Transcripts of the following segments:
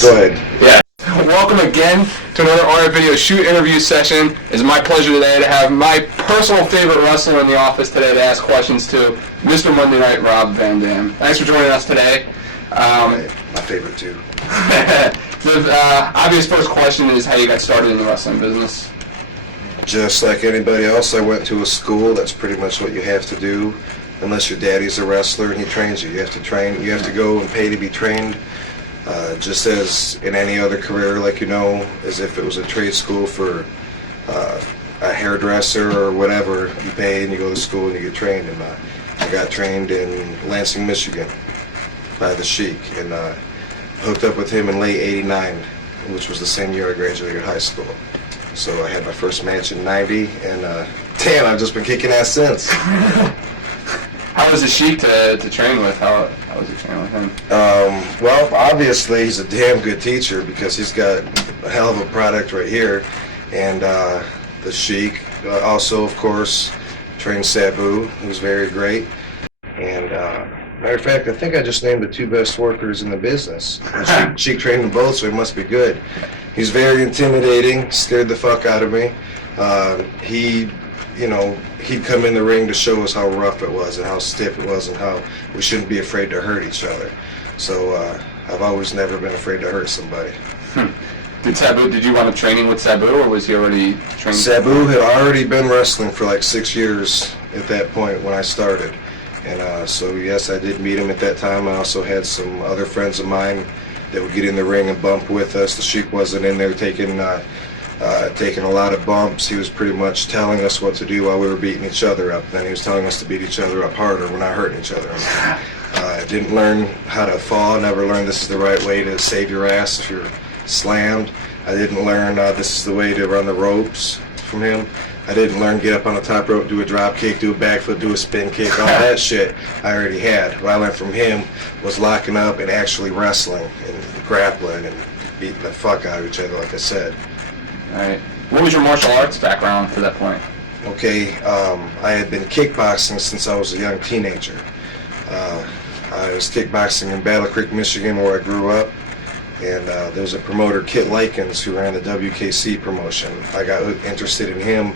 Yes. Go ahead. Yeah. Welcome again to another RF Video Shoot interview session. It's my pleasure today to have my personal favorite wrestler in the office today to ask questions to, Mr. Monday Night Rob Van Dam. Thanks for joining us today. My favorite too. The obvious first question is how you got started in the wrestling business. Just like anybody else, I went to a school. That's pretty much what you have to do. Unless your daddy's a wrestler and he trains you. You have to train. You have to go and pay to be trained. Just as in any other career, like as if it was a trade school for a hairdresser or whatever, you pay and you go to school and you get trained. And I got trained in Lansing, Michigan by the Sheik, and hooked up with him in late '89, which was the same year I graduated high school. So I had my first match in '90, and damn, I've just been kicking ass since. How was the Sheik to train with? How was you training with him? Well, obviously he's a damn good teacher because he's got a hell of a product right here. And the Sheik also, of course, trained Sabu, who's very great. And matter of fact, I think I just named the two best workers in the business. Sheik trained them both, so he must be good. He's very intimidating, scared the fuck out of me. He'd come in the ring to show us how rough it was and how stiff it was and how we shouldn't be afraid to hurt each other. So I've always never been afraid to hurt somebody. Did you wind up training with Sabu, or was he already training? Sabu had already been wrestling for like 6 years at that point when I started. And so yes, I did meet him at that time. I also had some other friends of mine that would get in the ring and bump with us. The Sheik wasn't in there taking a lot of bumps. He was pretty much telling us what to do while we were beating each other up. Then he was telling us to beat each other up harder. We're not hurting each other. I didn't learn how to fall. Never learned this is the right way to save your ass if you're slammed. I didn't learn this is the way to run the ropes from him. I didn't learn get up on the top rope, do a drop kick, do a backflip, do a spin kick. All that shit I already had. What I learned from him was locking up and actually wrestling and grappling and beating the fuck out of each other, like I said. All right. What was your martial arts background to that point? Okay, I had been kickboxing since I was a young teenager. I was kickboxing in Battle Creek, Michigan, where I grew up. And there was a promoter, Kit Likens, who ran the WKC promotion. I got interested in him.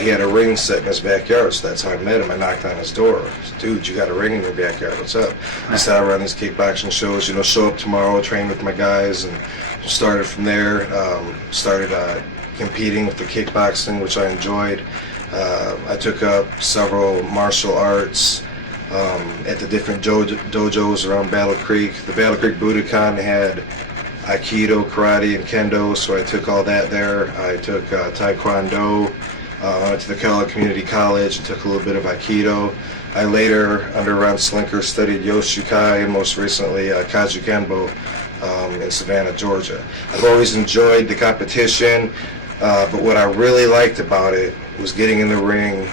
He had a ring set in his backyard, so that's how I met him. I knocked on his door. I said, dude, you got a ring in your backyard, what's up? He said, I run these kickboxing shows, show up tomorrow, train with my guys, and started from there. Started competing with the kickboxing, which I enjoyed. I took up several martial arts at the different dojos around Battle Creek. The Battle Creek Budokan had Aikido, Karate, and Kendo, so I took all that there. I took Taekwondo. I went to the Kellogg Community College and took a little bit of Aikido. I later, under Ron Slinker, studied Yoshukai and most recently Kaju Kenbo in Savannah, Georgia. I've always enjoyed the competition, but what I really liked about it was getting in the ring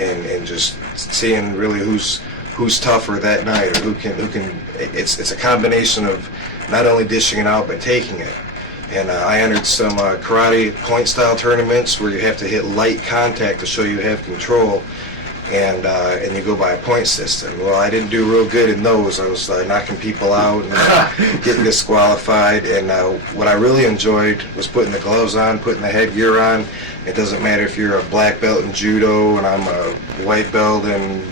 and just seeing really who's tougher that night, or who can. It's a combination of not only dishing it out but taking it. And I entered some karate point style tournaments where you have to hit light contact to show you have control, and you go by a point system. Well, I didn't do real good in those. I was knocking people out and getting disqualified. And what I really enjoyed was putting the gloves on, putting the headgear on. It doesn't matter if you're a black belt in judo and I'm a white belt in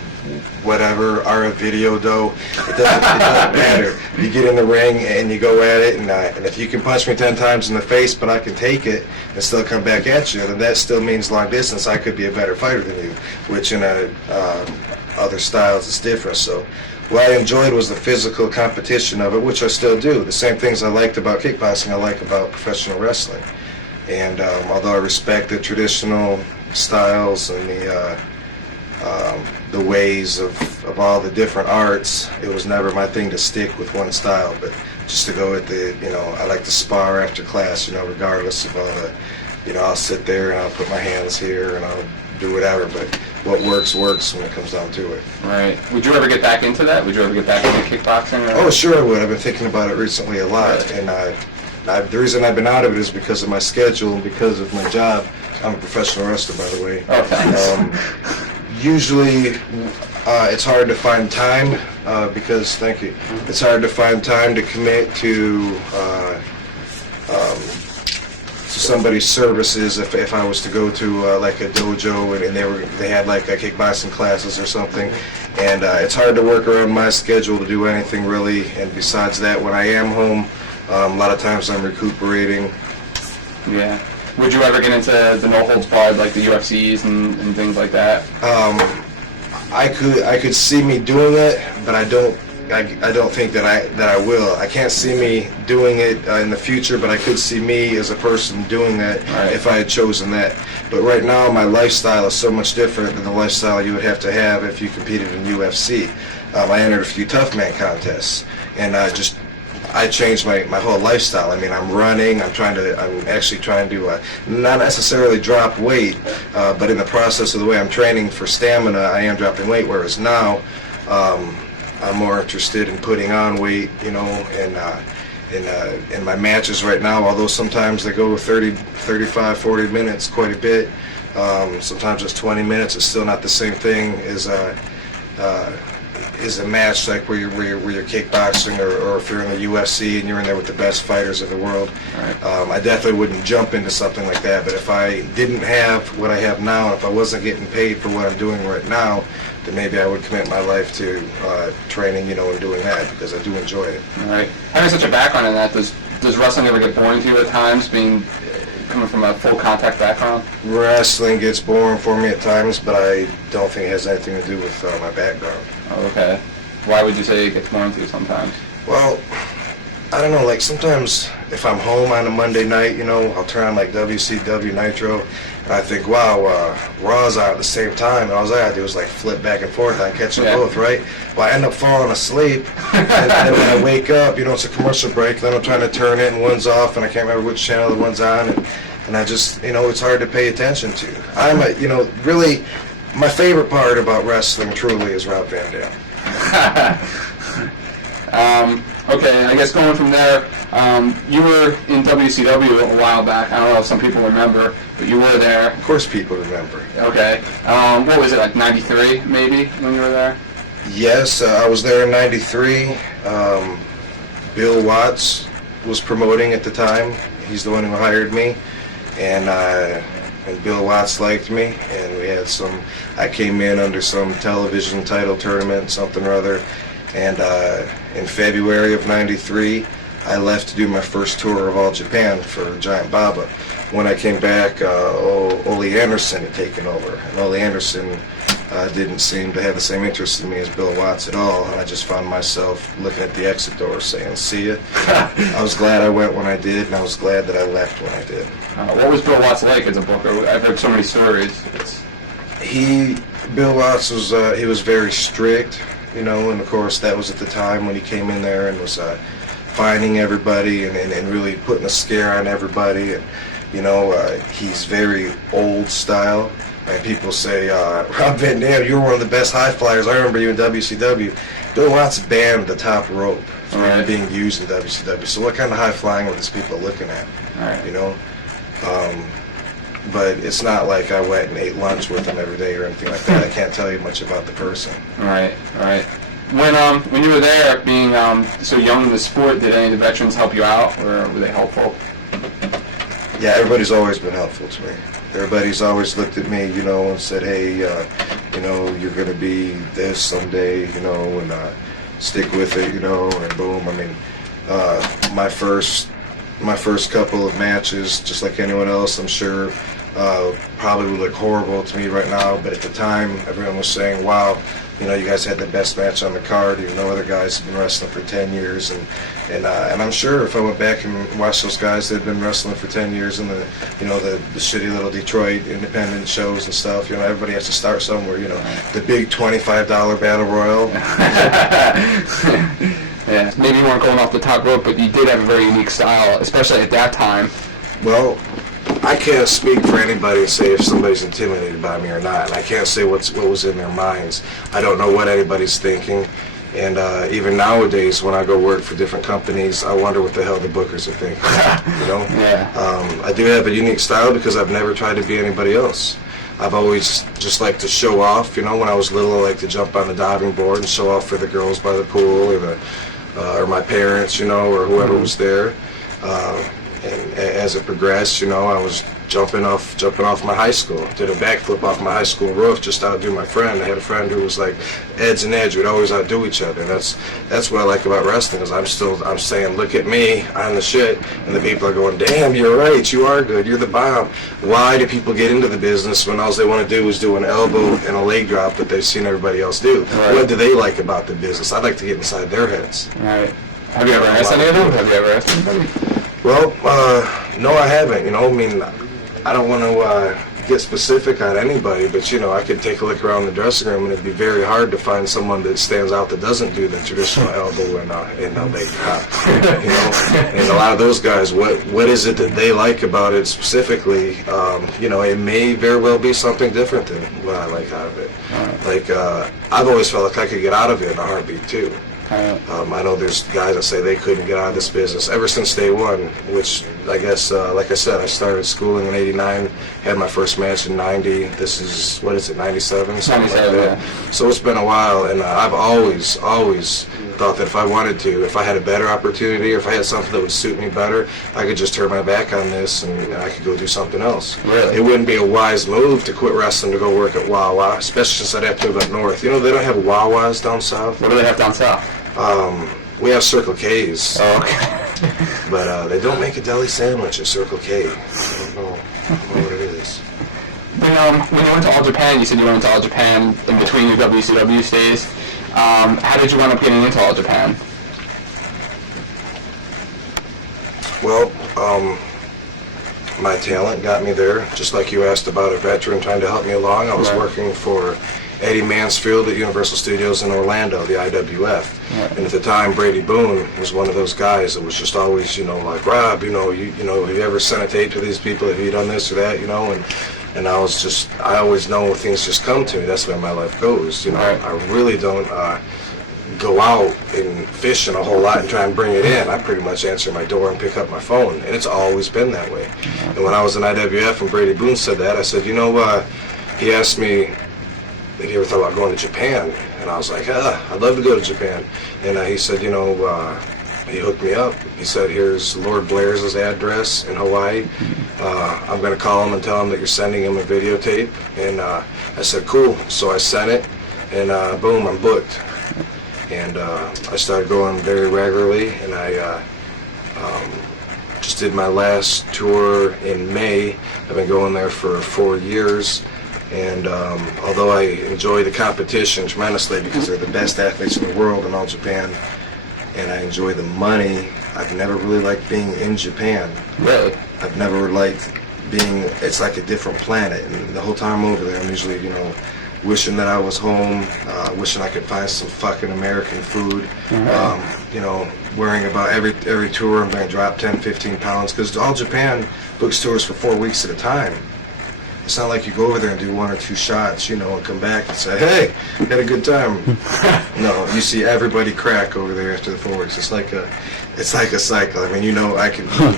whatever, RF Video Do. It doesn't matter. You get in the ring and you go at it, and if you can punch me 10 times in the face, but I can take it and still come back at you, then that still means long distance. I could be a better fighter than you, which in other styles is different. So what I enjoyed was the physical competition of it, which I still do. The same things I liked about kickboxing, I like about professional wrestling. And although I respect the traditional styles and the ways of all the different arts, it was never my thing to stick with one style, but just to go with I like to spar after class, regardless of all the, I'll sit there and I'll put my hands here and I'll do whatever, but what works when it comes down to it. Right. Would you ever get back into that? Would you ever get back into kickboxing? Or? Oh, sure I would. I've been thinking about it recently a lot, and the reason I've been out of it is because of my schedule and because of my job. I'm a professional wrestler, by the way. Oh, thanks. Usually, It's hard to find time because, thank you, it's hard to find time to commit to somebody's services. If I was to go to like a dojo and they had like a kickboxing classes or something, and it's hard to work around my schedule to do anything really. And besides that, when I am home, a lot of times I'm recuperating. Yeah. Would you ever get into the no holds barred, like the UFCs and things like that? I could see me doing it, but I don't think that I will. I can't see me doing it in the future, but I could see me as a person doing that if I had chosen that. But right now, my lifestyle is so much different than the lifestyle you would have to have if you competed in UFC. I entered a few tough man contests, and I changed my whole lifestyle. I mean, I'm running. I'm actually trying to not necessarily drop weight, but in the process of the way I'm training for stamina, I am dropping weight. Whereas now, I'm more interested in putting on weight, you know, and in my matches right now, although sometimes they go 30, 35, 40 minutes, quite a bit. Sometimes it's 20 minutes. It's still not the same thing as a match like where you're kickboxing or if you're in the UFC and you're in there with the best fighters in the world. I definitely wouldn't jump into something like that. But if I didn't have what I have now, and if I wasn't getting paid for what I'm doing right now, then maybe I would commit my life to training, you know, and doing that because I do enjoy it. All right. Having such a background in that, does wrestling ever get boring to you at times, coming from a full contact background? Wrestling gets boring for me at times, but I don't think it has anything to do with my background. Oh, okay. Why would you say it gets boring to you sometimes? Well, I don't know, like sometimes if I'm home on a Monday night, you know, I'll turn on like WCW Nitro, and I think, wow, Raw's on at the same time, and all I gotta do is like flip back and forth on catching both, right? Well, I end up falling asleep, and then when I wake up, you know, it's a commercial break, then I'm trying to turn it, and one's off, and I can't remember which channel the one's on, and I just, you know, it's hard to pay attention to. You know, really, my favorite part about wrestling truly is Rob Van Dam. Okay, I guess going from there, you were in WCW a while back. I don't know if some people remember, but you were there. Of course people remember. Okay. What was it, like 93 maybe when you were there? Yes, I was there in 93. Bill Watts was promoting at the time. He's the one who hired me. And Bill Watts liked me. And we had I came in under some television title tournament, something or other. And in February of 93, I left to do my first tour of All Japan for Giant Baba. When I came back, Ole Anderson had taken over. And Ole Anderson didn't seem to have the same interest in me as Bill Watts at all. And I just found myself looking at the exit door saying, see ya. I was glad I went when I did, and I was glad that I left when I did. What was Bill Watts like as a booker? I've heard so many stories. Bill Watts was, he was very strict. You know, and of course that was at the time when he came in there and was finding everybody and really putting a scare on everybody. And, you know, he's very old style. And people say, Rob Van Dam, you were one of the best high flyers. I remember you in WCW. Bill Watts banned the top rope from being used in WCW. So what kind of high flying were these people looking at? You know? But it's not like I went and ate lunch with him every day or anything like that. I can't tell you much about the person. Right. When you were there, being so young in the sport, did any of the veterans help you out, or were they helpful? Yeah, everybody's always been helpful to me. Everybody's always looked at me, you know, and said, hey, you know, you're going to be this someday, you know, and stick with it, you know, and boom. I mean, my first couple of matches, just like anyone else, I'm sure, probably would look horrible to me right now, but at the time, everyone was saying, wow, you know, you guys had the best match on the card, even though other guys have been wrestling for 10 years, and I'm sure if I went back and watched those guys that had been wrestling for 10 years in the, you know, the shitty little Detroit independent shows and stuff, you know, everybody has to start somewhere, you know, the big $25 battle royal. Yeah, maybe you weren't going off the top rope, but you did have a very unique style, especially at that time. Well, I can't speak for anybody and say if somebody's intimidated by me or not, and I can't say what was in their minds. I don't know what anybody's thinking, and even nowadays when I go work for different companies, I wonder what the hell the bookers are thinking. You know? Yeah. I do have a unique style because I've never tried to be anybody else. I've always just liked to show off. You know, when I was little, I liked to jump on the diving board and show off for the girls by the pool, or my parents, you know, or whoever was there. And as it progressed, you know, I was jumping off my high school. Did a backflip off my high school roof just to outdo my friend. I had a friend who was like edge and edge. We'd always outdo each other. That's what I like about wrestling, is I'm saying, look at me, I'm the shit, and the people are going, damn, you're right, you are good, you're the bomb. Why do people get into the business when all they want to do is do an elbow and a leg drop that they've seen everybody else do? Right. What do they like about the business? I'd like to get inside their heads. Right. Have you ever asked any of them? Have you ever asked anybody? Well, no, I haven't. You know, I mean, I don't want to get specific on anybody, but, you know, I could take a look around the dressing room, and it'd be very hard to find someone that stands out that doesn't do the traditional elbow and leg drop. You know, and a lot of those guys, what is it that they like about it specifically? You know, it may very well be something different than what I like out of it. Like, I've always felt like I could get out of it in a heartbeat, too. I know there's guys that say they couldn't get out of this business ever since day one, which I guess, like I said, I started schooling in '89, had my first match in '90. This is, what is it, '97? Something like that. Yeah. So it's been a while, and I've always thought that if I wanted to, if I had a better opportunity, or if I had something that would suit me better, I could just turn my back on this and I could go do something else. Really? It wouldn't be a wise move to quit wrestling to go work at Wawa, especially since I'd have to move up north. You know, they don't have Wawas down south. What do they have down south? We have Circle K's. Oh, okay. But they don't make a deli sandwich at Circle K. I don't know what it is. When you went to All Japan, you said you went to All Japan in between your WCW stays. How did you wind up getting into All Japan? Well, my talent got me there. Just like you asked about a veteran trying to help me along, I was working for Eddie Mansfield at Universal Studios in Orlando, the IWF. Yeah. And at the time, Brady Boone was one of those guys that was just always, you know, like, Rob, you know, have you ever sent a tape to these people? Have you done this or that, you know? And I always know things just come to me. That's the way my life goes, you know. Right. I really don't go out and fishing a whole lot and try and bring it in. I pretty much answer my door and pick up my phone, and it's always been that way. Yeah. And when I was in IWF and Brady Boone said that, I said, you know, he asked me, have you ever thought about going to Japan? And I was like, I'd love to go to Japan. And he said, you know, he hooked me up. He said, here's Lord Blair's address in Hawaii. I'm going to call him and tell him that you're sending him a videotape. And I said, cool. So I sent it, and boom, I'm booked. And I started going very regularly, and I just did my last tour in May. I've been going there for 4 years. And although I enjoy the competition tremendously because they're the best athletes in the world in All Japan, and I enjoy the money, I've never really liked being in Japan. Really? I've never liked being, it's like a different planet. And the whole time over there, I'm usually, you know, wishing that I was home, wishing I could find some fucking American food, you know, worrying about every tour I'm going to drop 10, 15 pounds, because All Japan books tours for 4 weeks at a time. It's not like you go over there and do 1 or 2 shots, you know, and come back and say, hey, had a good time. No, you see everybody crack over there after the 4 weeks. It's like a cycle. I mean, you know,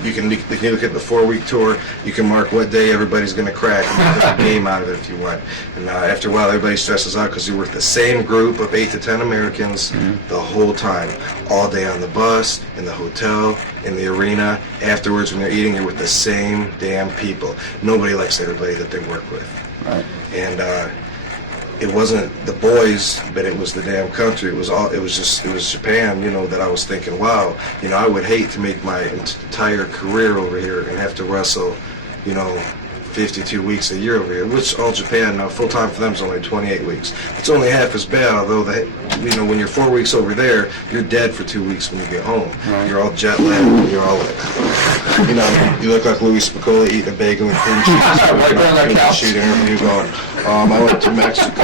you can look at the 4-week tour. You can mark what day everybody's going to crack and make a game out of it if you want. And after a while, everybody stresses out because you're with the same group of 8 to 10 Americans the whole time, all day on the bus, in the hotel, in the arena. Afterwards, when you're eating, you're with the same damn people. Nobody likes everybody that they work with. Right. And it wasn't the boys, but it was the damn country. It was Japan, you know, that I was thinking, wow, you know, I would hate to make my entire career over here and have to wrestle, you know, 52 weeks a year over here, which All Japan, full-time for them is only 28 weeks. It's only half as bad, although, you know, when you're 4 weeks over there, you're dead for 2 weeks when you get home. Right. You're all jet lagged, you're all like, you know, you look like Louis Spicoli eating a bagel and cream cheese. Shoot interview going, I went to Mexico,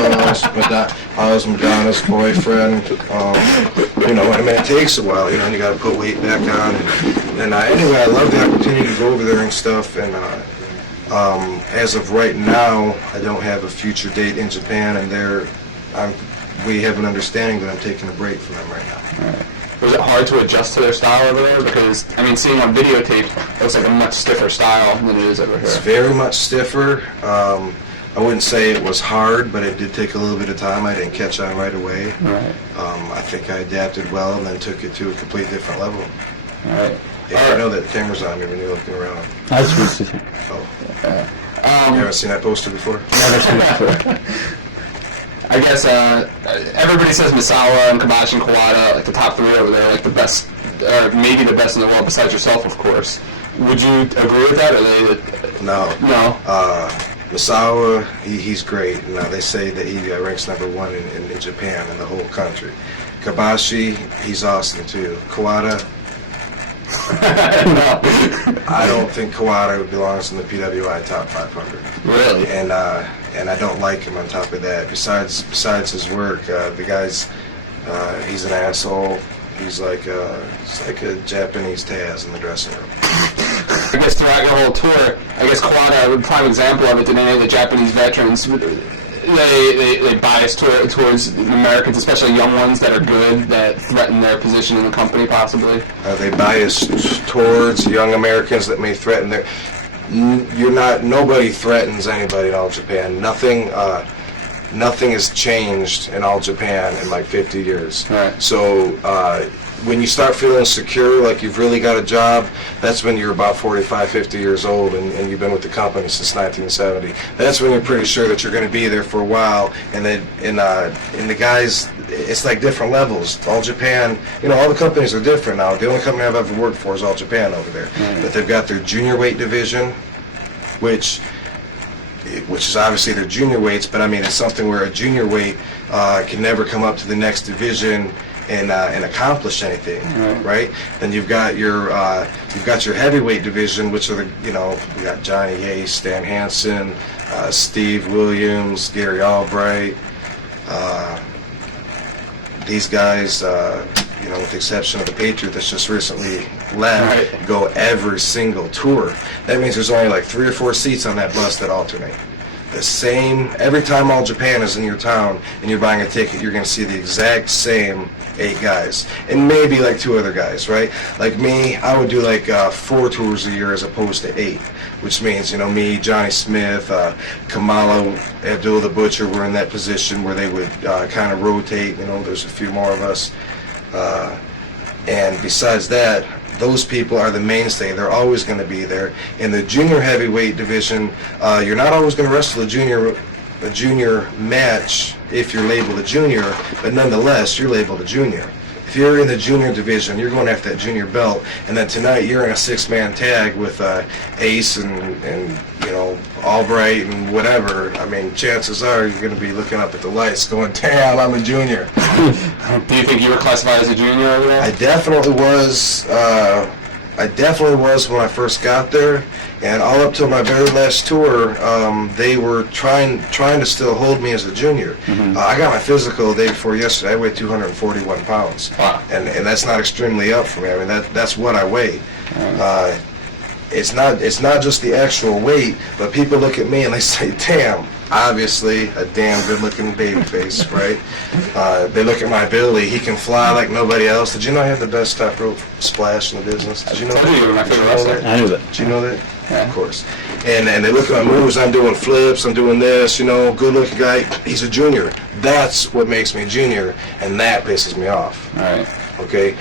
I was Madonna's boyfriend, you know, I mean, it takes a while, you know, and you got to put weight back on. And anyway, I love the opportunity to go over there and stuff, and as of right now, I don't have a future date in Japan, and we have an understanding that I'm taking a break from them right now. Right. Was it hard to adjust to their style over there? Because, I mean, seeing on videotape, it looks like a much stiffer style than it is over here. It's very much stiffer. I wouldn't say it was hard, but it did take a little bit of time. I didn't catch on right away. Right. I think I adapted well and then took it to a complete different level. All right. Yeah, I know that the camera's on me when you're looking around. That's what Oh. You haven't seen that poster before? never seen it before. I guess everybody says Misawa and Kobashi and Kawada, like the top three over there, like the best, or maybe the best in the world besides yourself, of course. Would you agree with that? Or they? No. No. Misawa, he's great. Now they say that he ranks #1 in Japan in the whole country. Kobashi, he's awesome too. Kawada, No. I don't think Kawada belongs in the PWI top 500. Really? And I don't like him on top of that. Besides his work, the guy's he's an asshole. He's like a Japanese Taz in the dressing room. I guess throughout your whole tour, I guess Kawada, a prime example of it, did any of the Japanese veterans, they bias towards the Americans, especially young ones that are good, that threaten their position in the company, possibly? They bias towards young Americans that may threaten their. Nobody threatens anybody in All Japan. Nothing has changed in All Japan in like 50 years. Right. So when you start feeling secure, like you've really got a job, that's when you're about 45, 50 years old and you've been with the company since 1970. That's when you're pretty sure that you're going to be there for a while. And then in the guys, it's like different levels. All Japan, all the companies are different now. The only company I've ever worked for is All Japan over there. Mm-hmm. But they've got their junior weight division, which is obviously their junior weights, but I mean it's something where a junior weight can never come up to the next division and accomplish anything, right? Then you've got your heavyweight division, which are we got Johnny Hayes, Stan Hansen, Steve Williams, Gary Albright. These guys, with the exception of the Patriot that's just recently left, go every single tour. That means there's only like 3 or 4 seats on that bus that alternate. The same, every time All Japan is in your town and you're buying a ticket, you're going to see the exact same 8 guys. And maybe like 2 other guys, right? Like me, I would do like 4 tours a year as opposed to 8. Which means, me, Johnny Smith, Kamala, Abdul the Butcher were in that position where they would kind of rotate. There's a few more of us. And besides that, those people are the mainstay. They're always going to be there. In the junior heavyweight division, you're not always going to wrestle a junior match if you're labeled a junior, but nonetheless, you're labeled a junior. If you're in the junior division, you're going after that junior belt, and then tonight you're in a 6-man tag with Ace and Albright and whatever. I mean, chances are you're going to be looking up at the lights going, damn, I'm a junior. Do you think you were classified as a junior over there? I definitely was. When I first got there, and all up till my very last tour, they were trying to still hold me as a junior. Mm-hmm. I got my physical the day before yesterday. I weighed 241 pounds, wow. and that's not extremely up for me. I mean that's what I weigh. It's not just the actual weight, but people look at me and they say, "Damn." Obviously, a damn good-looking baby face, right? They look at my ability. He can fly like nobody else. Did you know I have the best top rope splash in the business? Did you know that? I knew that. Did you know that? Yeah. Of course. And they look at my moves. I'm doing flips. I'm doing this. Good-looking guy. He's a junior. That's what makes me a junior, and that pisses me off. All right. Okay.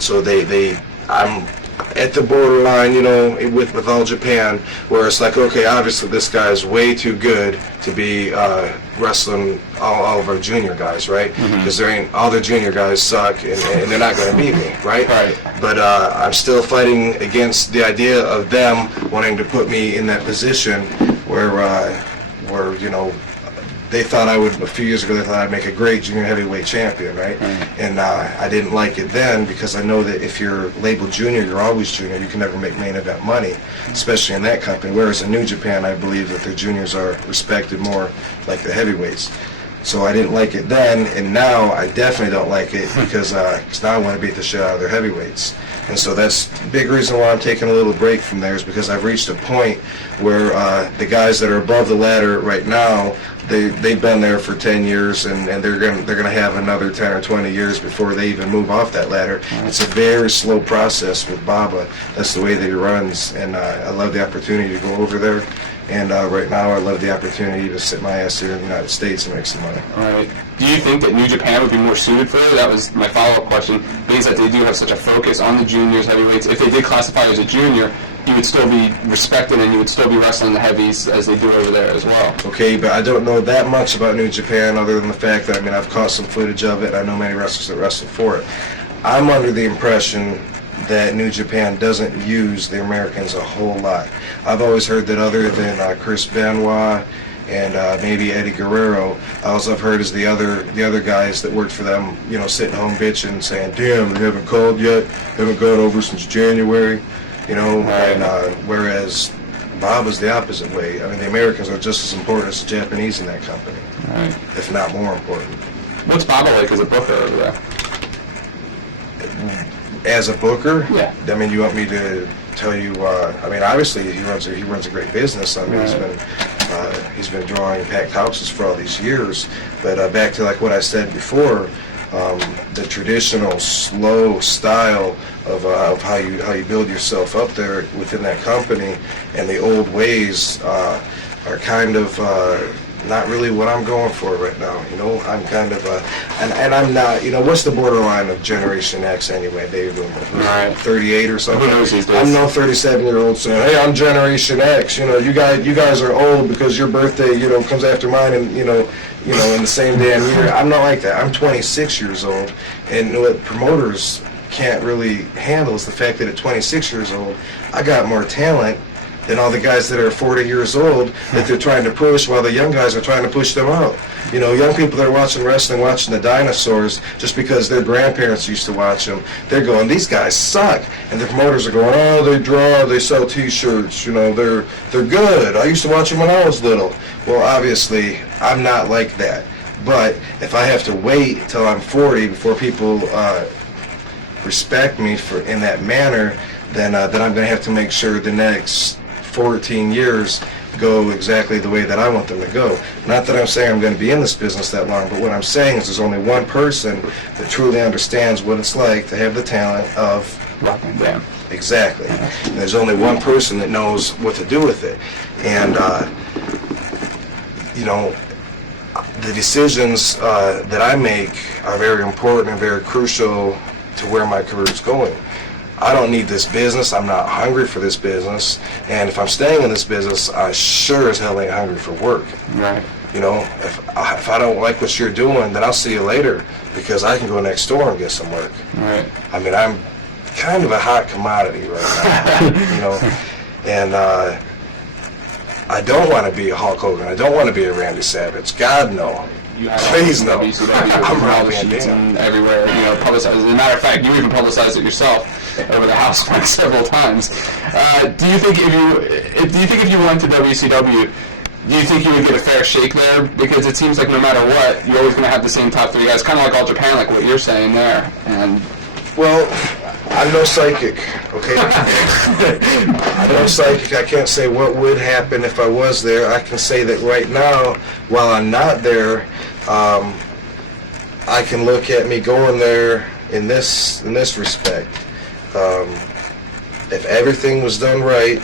So I'm at the borderline, with All Japan, where it's like, okay, obviously this guy's way too good to be wrestling all of our junior guys, right? Because all their junior guys suck, and they're not going to beat me, right? Right. But I'm still fighting against the idea of them wanting to put me in that position where they thought a few years ago, they thought I'd make a great junior heavyweight champion, right? And I didn't like it then because I know that if you're labeled junior, you're always junior. You can never make main event money, especially in that company. Whereas in New Japan, I believe that their juniors are respected more like the heavyweights. So I didn't like it then, and now I definitely don't like it because now I want to beat the shit out of their heavyweights. And so that's the big reason why I'm taking a little break from there is because I've reached a point where the guys that are above the ladder right now, they've been there for 10 years and they're gonna have another 10 or 20 years before they even move off that ladder. It's a very slow process with Baba. That's the way that he runs, and I love the opportunity to go over there And right now, I love the opportunity to sit my ass here in the United States and make some money. All right. Do you think that New Japan would be more suited for it? That was my follow-up question. Being that they do have such a focus on the juniors, heavyweights, if they did classify you as a junior, you would still be respected and you would still be wrestling the heavies as they do over there as well. Okay, but I don't know that much about New Japan other than the fact that, I've caught some footage of it. I know many wrestlers that wrestle for it. I'm under the impression that New Japan doesn't use the Americans a whole lot. I've always heard that other than Chris Benoit and maybe Eddie Guerrero, all I've heard is the other guys that worked for them, sitting home bitching, saying, "Damn, they haven't called yet. Haven't gone over since January." And whereas Bob is the opposite way. The Americans are just as important as the Japanese in that company, Right. if not more important. What's Baba like as a booker over there? As a booker, Yeah. You want me to tell you? Obviously he runs a great business. He's been drawing packed houses for all these years. But back to like what I said before, the traditional slow style of how you build yourself up there within that company, and the old ways are kind of not really what I'm going for right now. I'm kind of and I'm not. What's the borderline of Generation X anyway? They're doing Right. 38 or something. Who knows these days? I'm no 37-year-old saying, "Hey, I'm Generation X." You guys are old because your birthday comes after mine, and in the same damn year. I'm not like that. I'm 26 years old, and what promoters can't really handle is the fact that at 26 years old, I got more talent than all the guys that are 40 years old that they're trying to push, while the young guys are trying to push them out. Young people that are watching wrestling, watching the dinosaurs, just because their grandparents used to watch them, they're going, "These guys suck." And the promoters are going, "Oh, they draw, they sell T-shirts, they're good. I used to watch them when I was little." Well, obviously, I'm not like that. But if I have to wait till I'm 40 before people respect me in that manner, then I'm going to have to make sure the next 14 years go exactly the way that I want them to go. Not that I'm saying I'm going to be in this business that long, but what I'm saying is there's only one person that truly understands what it's like to have the talent of Rock Van Dam. Exactly. And there's only one person that knows what to do with it. And, the decisions that I make are very important and very crucial to where my career is going. I don't need this business. I'm not hungry for this business. And if I'm staying in this business, I sure as hell ain't hungry for work. Right. If I don't like what you're doing, then I'll see you later, because I can go next door and get some work. Right. I'm kind of a hot commodity right now, and I don't want to be a Hulk Hogan. I don't want to be a Randy Savage. God, no. Please no. I'm Rob Van Dam. Everywhere, publicized. As a matter of fact, you even publicized it yourself over the house several times. Do you think if you went to WCW, do you think you would get a fair shake there? Because it seems like no matter what, you're always going to have the same top three guys, kind of like All Japan, like what you're saying there. And well, I'm no psychic, okay? I'm no psychic. I can't say what would happen if I was there. I can say that right now, while I'm not there, I can look at me going there in this respect. If everything was done right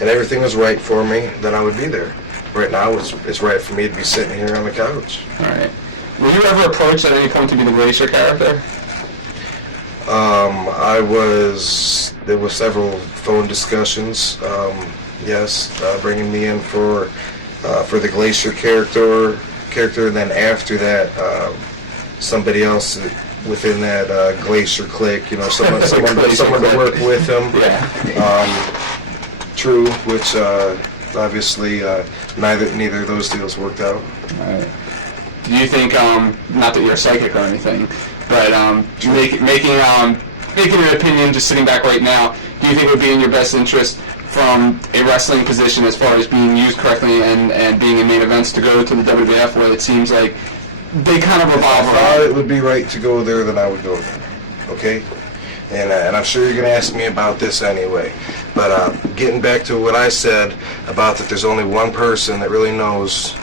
and everything was right for me, then I would be there. Right now, it's right for me to be sitting here on the couch. All right. Were you ever approached at any point to be the Glacier character? There were several phone discussions, yes, bringing me in for the Glacier character, and then after that, somebody else within that Glacier clique, someone to work with him. Yeah. True, which obviously neither of those deals worked out. All right. Do you think, not that you're a psychic or anything, but making an opinion, just sitting back right now, do you think it would be in your best interest from a wrestling position as far as being used correctly and being in main events to go to the WWF, where it seems like they kind of revolve If I around? thought it would be right to go there, then I would go there. Okay? And I'm sure you're going to ask me about this anyway. But getting back to what I said about that there's only one person that really knows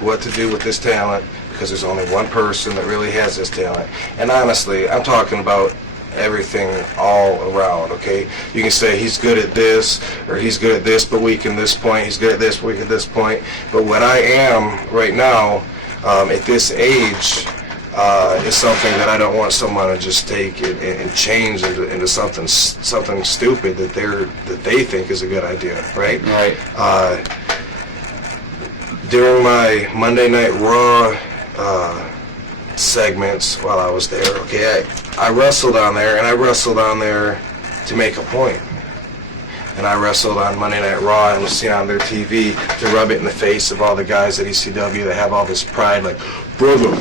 what to do with this talent, because there's only one person that really has this talent. And honestly, I'm talking about everything all around, okay? You can say he's good at this, or he's good at this but weak in this point, he's good at this, weak at this point. But what I am right now, at this age, is something that I don't want someone to just take and change into something stupid that they think is a good idea, right? Right. During my Monday Night Raw segments while I was there, okay, I wrestled on there, and I wrestled on there to make a point. And I wrestled on Monday Night Raw and was seen on their TV to rub it in the face of all the guys at ECW that have all this pride, like, brother.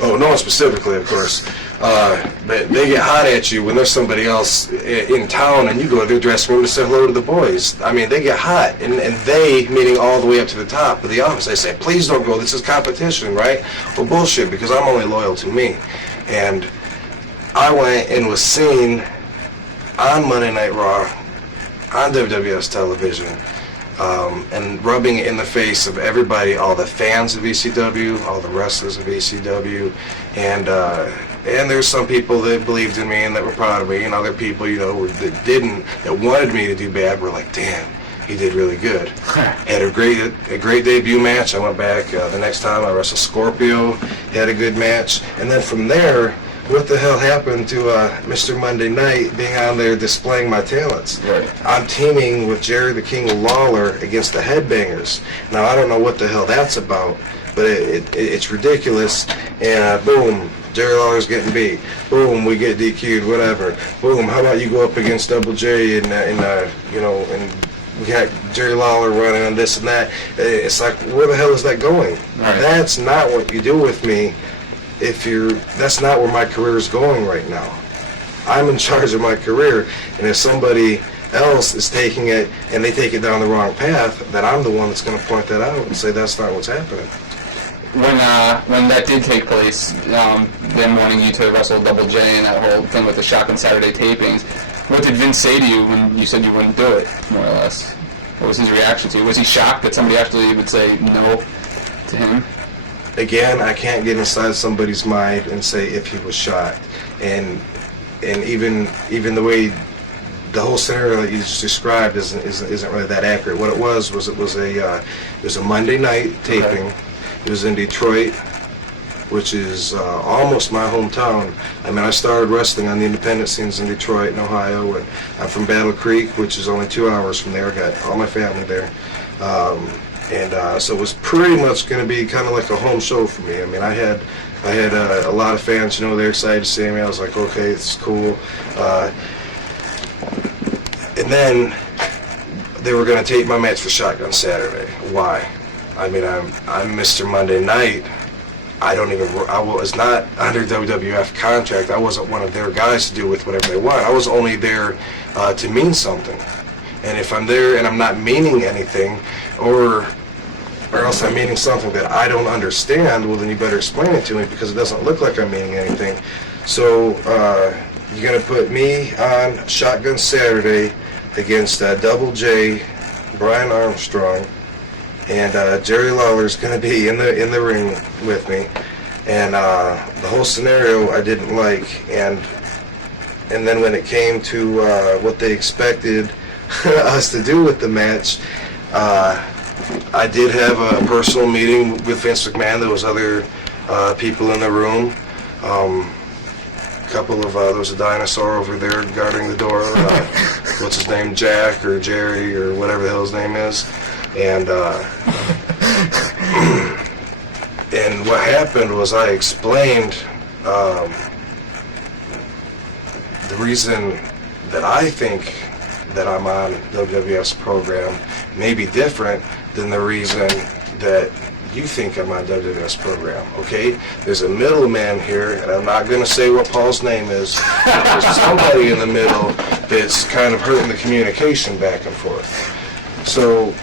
Oh, no one specifically, of course. But they get hot at you when there's somebody else in town and you go to their dressing room to say hello to the boys. I mean, they get hot. And they, meaning all the way up to the top of the office, they say, please don't go, this is competition, right? Well, bullshit, because I'm only loyal to me. And I went and was seen on Monday Night Raw, on WWS television, and rubbing it in the face of everybody, all the fans of ECW, all the wrestlers of ECW, and there's some people that believed in me and that were proud of me, and other people, you know, that didn't, that wanted me to do bad, were like, damn, he did really good. Had a great debut match. I went back the next time. I wrestled Scorpio, had a good match, and then from there, what the hell happened to Mr. Monday Night being on there displaying my talents? Right. I'm teaming with Jerry the King Lawler against the Headbangers. Now, I don't know what the hell that's about, but it's ridiculous. And boom, Jerry Lawler's getting beat. Boom, we get DQ'd, whatever. Boom, how about you go up against Double J and you know, and we got Jerry Lawler running on this and that. It's like, where the hell is that going? Right. That's not what you do with me. That's not where my career is going right now. I'm in charge of my career, and if somebody else is taking it and they take it down the wrong path, then I'm the one that's going to point that out and say that's not what's happening. When that did take place, them wanting you to wrestle Double J and that whole thing with the Shotgun Saturday tapings, what did Vince say to you when you said you wouldn't do it, more or less? What was his reaction to you? Was he shocked that somebody actually would say no to him? Again, I can't get inside somebody's mind and say if he was shocked, and even the way the whole scenario that you just described isn't really that accurate. What it was a Monday night taping. Okay. It was in Detroit, which is almost my hometown. I mean, I started wrestling on the independent scenes in Detroit and Ohio, and I'm from Battle Creek, which is only 2 hours from there. I got all my family there. So it was pretty much going to be kind of like a home show for me. I mean, I had a lot of fans, you know, they're excited to see me. I was like, okay, it's cool. And then they were going to tape my match for Shotgun Saturday. Why? I mean, I'm Mr. Monday Night. I was not under WWF contract. I wasn't one of their guys to do with whatever they want. I was only there to mean something. And if I'm there and I'm not meaning anything, or else I'm meaning something that I don't understand, well, then you better explain it to me, because it doesn't look like I'm meaning anything. So you're going to put me on Shotgun Saturday against Double J, Brian Armstrong, and Jerry Lawler's going to be in the ring with me. And the whole scenario I didn't like. And then when it came to what they expected us to do with the match, I did have a personal meeting with Vince McMahon. There was other people in the room. There was a dinosaur over there guarding the door. What's his name? Jack or Jerry or whatever the hell his name is. And and what happened was I explained the reason that I think that I'm on WWF's program may be different than the reason that you think I'm on WWF's program, okay? There's a middleman here, and I'm not going to say what Paul's name is. There's somebody in the middle that's kind of hurting the communication back and forth. So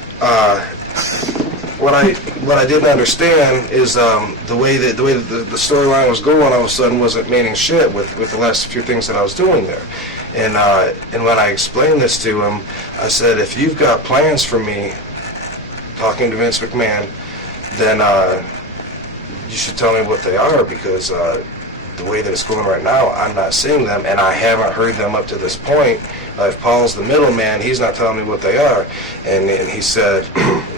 what I didn't understand is the way that the storyline was going all of a sudden wasn't meaning shit with the last few things that I was doing there. And when I explained this to him, I said, if you've got plans for me, talking to Vince McMahon, then you should tell me what they are, because the way that it's going right now, I'm not seeing them, and I haven't heard them up to this point. If Paul's the middleman, he's not telling me what they are. And he said,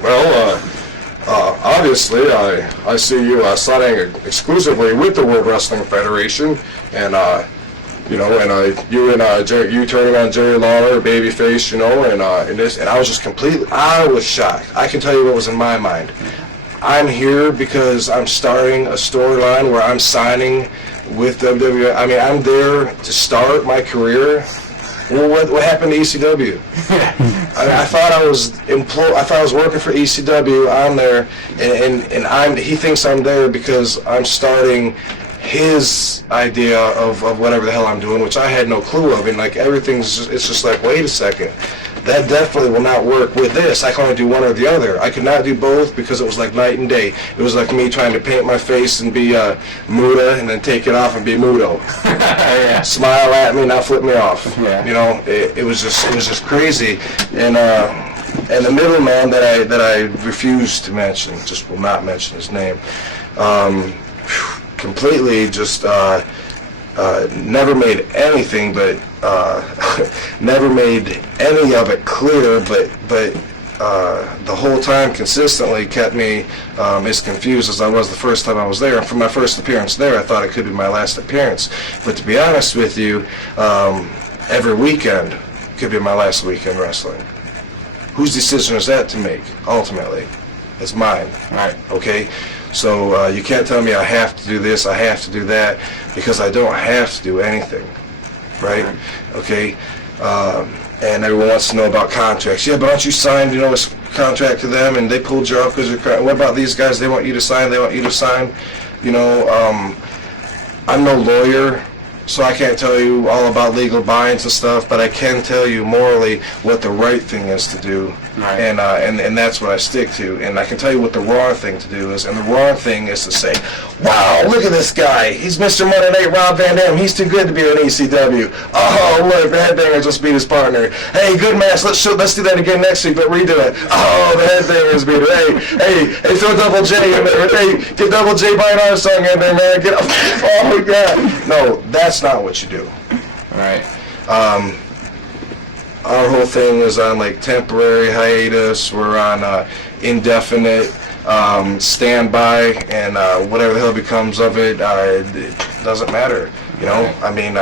well, obviously, I see you signing exclusively with the World Wrestling Federation, and you know, and you turning on Jerry Lawler, babyface, you know, and this, and I was just I was shocked. I can tell you what was in my mind. I'm here because I'm starting a storyline where I'm signing with WWE. I mean, I'm there to start my career. Well, what happened to ECW? I thought I was working for ECW. I'm there, and he thinks I'm there because I'm starting his idea of whatever the hell I'm doing, which I had no clue of, and like it's just like, wait a second, that definitely will not work with this. I can only do one or the other. I could not do both because it was like night and day. It was like me trying to paint my face and be Muda, and then take it off and be Mudo. Yeah. Smile at me, not flip me off. Yeah. You know, it was just crazy, and the middleman that I refuse to mention, just will not mention his name. Completely just never made anything but never made any of it clear, but the whole time consistently kept me as confused as I was the first time I was there. And for my first appearance there, I thought it could be my last appearance. But to be honest with you, every weekend could be my last weekend wrestling. Whose decision is that to make, ultimately? It's mine. Right. Okay? So you can't tell me I have to do this, I have to do that, because I don't have to do anything, right? Okay? And everyone wants to know about contracts. Yeah, but aren't you signed, you know, a contract to them, and they pulled you off because you're... What about these guys? They want you to sign, You know, I'm no lawyer, so I can't tell you all about legal binds and stuff, but I can tell you morally what the right thing is to do. Right. And that's what I stick to. And I can tell you what the wrong thing to do is. And the wrong thing is to say, wow, look at this guy. He's Mr. Monday Night Rob Van Dam. He's too good to be an ECW. Oh, look, the headbanger just beat his partner. Hey, good match. Let's do that again next week, but redo it. Oh, the headbanger's beat it. Hey, throw Double J in there. Hey, get Double J Brian Armstrong in there, man. Oh, yeah. No, that's not what you do. Right. Our whole thing is on like temporary hiatus. We're on indefinite standby, and whatever the hell becomes of it, it doesn't matter. You know, I mean,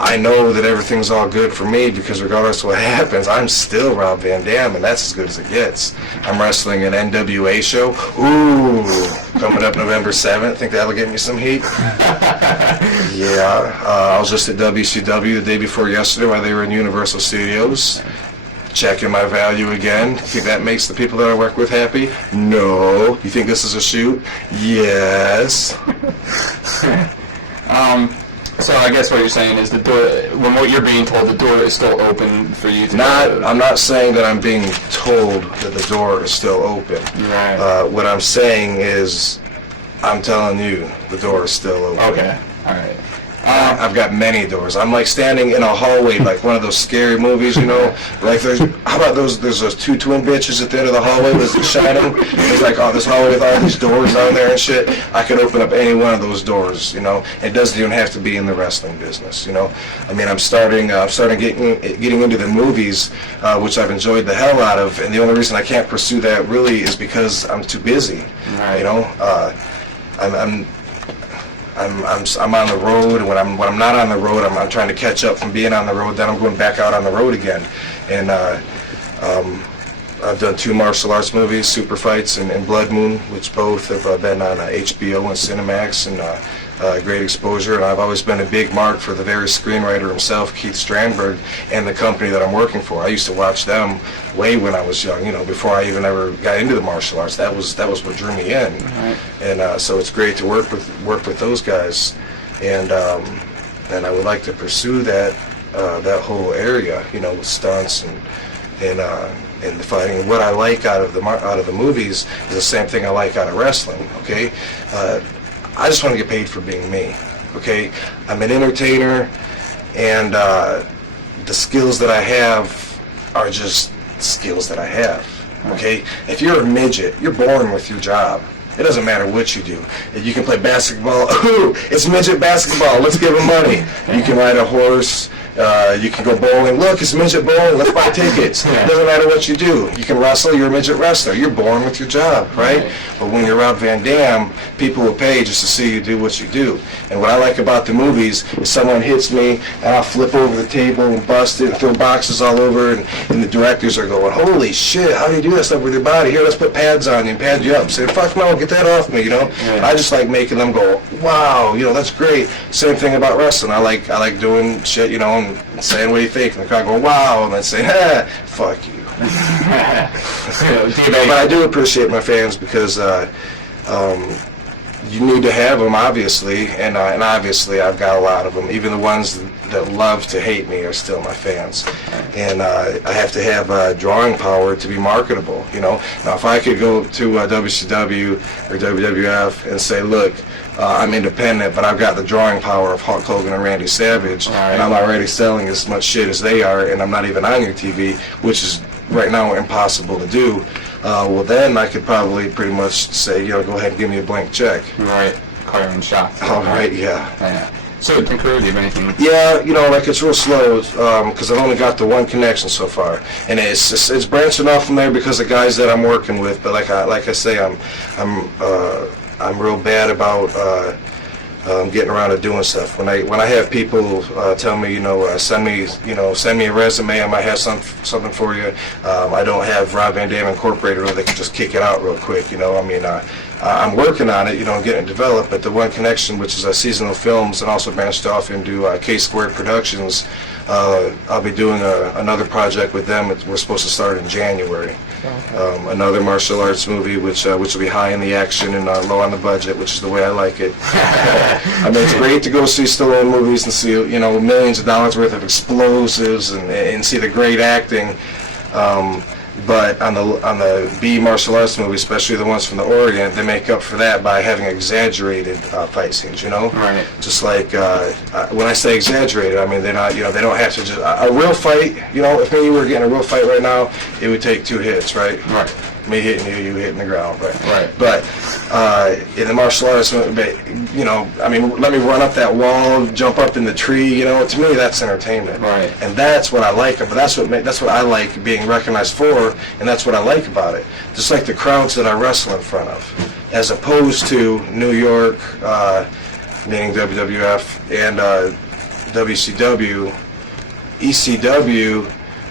I know that everything's all good for me because regardless of what happens, I'm still Rob Van Dam, and that's as good as it gets. I'm wrestling an NWA show. Ooh, coming up November 7th. Think that'll get me some heat? Yeah, I was just at WCW the day before yesterday while they were in Universal Studios. Checking my value again. Think that makes the people that I work with happy? No. You think this is a shoot? Yes. So I guess what you're saying is the door, when what you're being told, the door is still open for you to... I'm not saying that I'm being told that the door is still open. Right. What I'm saying is, I'm telling you, the door is still open. Okay. All right. I've got many doors. I'm like standing in a hallway, like one of those scary movies, you know. Like how about those? There's those two twin bitches at the end of the hallway that's shining. It's like, oh, this hallway with all these doors on there and shit. I could open up any one of those doors, you know. It doesn't even have to be in the wrestling business, you know. I mean, I'm starting getting into the movies, which I've enjoyed the hell out of, and the only reason I can't pursue that really is because I'm too busy. Right. You know, I'm on the road, and when I'm not on the road, I'm trying to catch up from being on the road. Then I'm going back out on the road again, and I've done 2 martial arts movies, Super Fights and Blood Moon, which both have been on HBO and Cinemax, and great exposure. And I've always been a big mark for the very screenwriter himself, Keith Strandberg, and the company that I'm working for. I used to watch them way when I was young, you know, before I even ever got into the martial arts. That was what drew me in. Right. And so it's great to work with those guys, and I would like to pursue that whole area, you know, with stunts and the fighting. What I like out of the movies is the same thing I like out of wrestling. Okay, I just want to get paid for being me. Okay, I'm an entertainer, and the skills that I have are just skills that I have. Okay, if you're a midget, you're born with your job. It doesn't matter what you do. If you can play basketball, ooh, it's midget basketball, let's give them money. You can ride a horse, you can go bowling. Look, it's midget bowling, let's buy tickets. It doesn't matter what you do. You can wrestle, you're a midget wrestler. You're born with your job, right? But when you're Rob Van Dam, people will pay just to see you do what you do. And what I like about the movies is someone hits me, and I'll flip over the table and bust it and throw boxes all over, and the directors are going, holy shit, how do you do that stuff with your body? Here, let's put pads on you and pad you up. Say, fuck no, get that off me, you know? I just like making them go, wow, you know, that's great. Same thing about wrestling. I like doing shit, you know, and saying what you think, and the crowd go, wow, and then say, fuck you. But I do appreciate my fans because you need to have them, obviously, and obviously I've got a lot of them. Even the ones that love to hate me are still my fans, and I have to have drawing power to be marketable. You know, now if I could go to WCW or WWF and say, look, I'm independent, but I've got the drawing power of Hulk Hogan and Randy Savage, and I'm already selling as much shit as they are, and I'm not even on your TV, which is right now impossible to do. Well, then I could probably pretty much say, you know, go ahead and give me a blank check. Right. Carving shots. All right, yeah. So, conclude, do you have anything? Yeah, you know, like it's real slow because I've only got the one connection so far, and it's branching off from there because of guys that I'm working with. But like I say, I'm real bad about getting around to doing stuff. When I have people tell me, you know, send me a resume, I might have something for you. I don't have Rob Van Dam Incorporated, or they can just kick it out real quick. You know, I mean, I'm working on it, you know, getting it developed. But the one connection, which is Seasonal Films, and also branched off into K Squared Productions. I'll be doing another project with them. We're supposed to start in January. Another martial arts movie, which will be high in the action and low on the budget, which is the way I like it. I mean, it's great to go see Stallone movies and see, you know, millions of dollars worth of explosives and see the great acting. But on the B martial arts movies, especially the ones from the Orient, they make up for that by having exaggerated fight scenes. You know, right? Just like when I say exaggerated, I mean they're not. You know, they don't have to just a real fight. You know, if me and you were getting a real fight right now, it would take 2 hits, right? Right. Me hitting you, you hitting the ground, right? Right. But in the martial arts, you know, I mean, let me run up that wall, jump up in the tree. You know, to me, that's entertainment. Right. And that's what I like. But that's what I like being recognized for, and that's what I like about it. Just like the crowds that I wrestle in front of, as opposed to New York, meaning WWF, and WCW, ECW.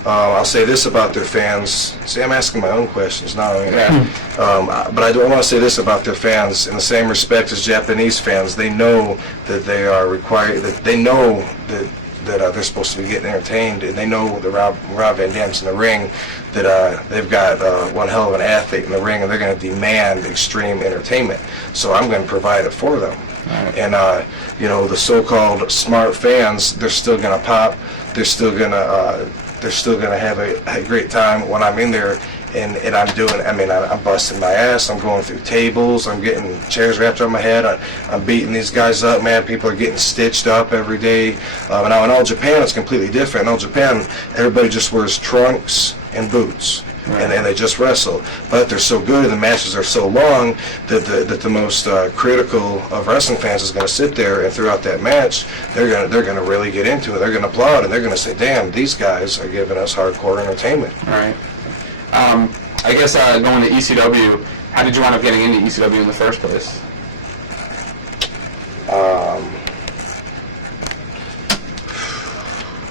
I'll say this about their fans. See, I'm asking my own questions now. But I don't want to say this about their fans in the same respect as Japanese fans. They know that they are required. That they know that they're supposed to be getting entertained, and they know that Rob Van Dam's in the ring. That they've got one hell of an athlete in the ring, and they're going to demand extreme entertainment. So I'm going to provide it for them. Right. And you know, the so-called smart fans, they're still going to pop. They're still going to have a great time when I'm in there, and I'm doing, I mean, I'm busting my ass, I'm going through tables, I'm getting chairs wrapped around my head, I'm beating these guys up, man. People are getting stitched up every day. Now in all Japan, it's completely different. In all Japan, everybody just wears trunks and boots. Right. And they just wrestle, but they're so good and the matches are so long that the most critical of wrestling fans is going to sit there, and throughout that match, they're gonna really get into it. They're going to applaud, and they're going to say, "Damn, these guys are giving us hardcore entertainment." All right. I guess going to ECW, how did you wind up getting into ECW in the first place?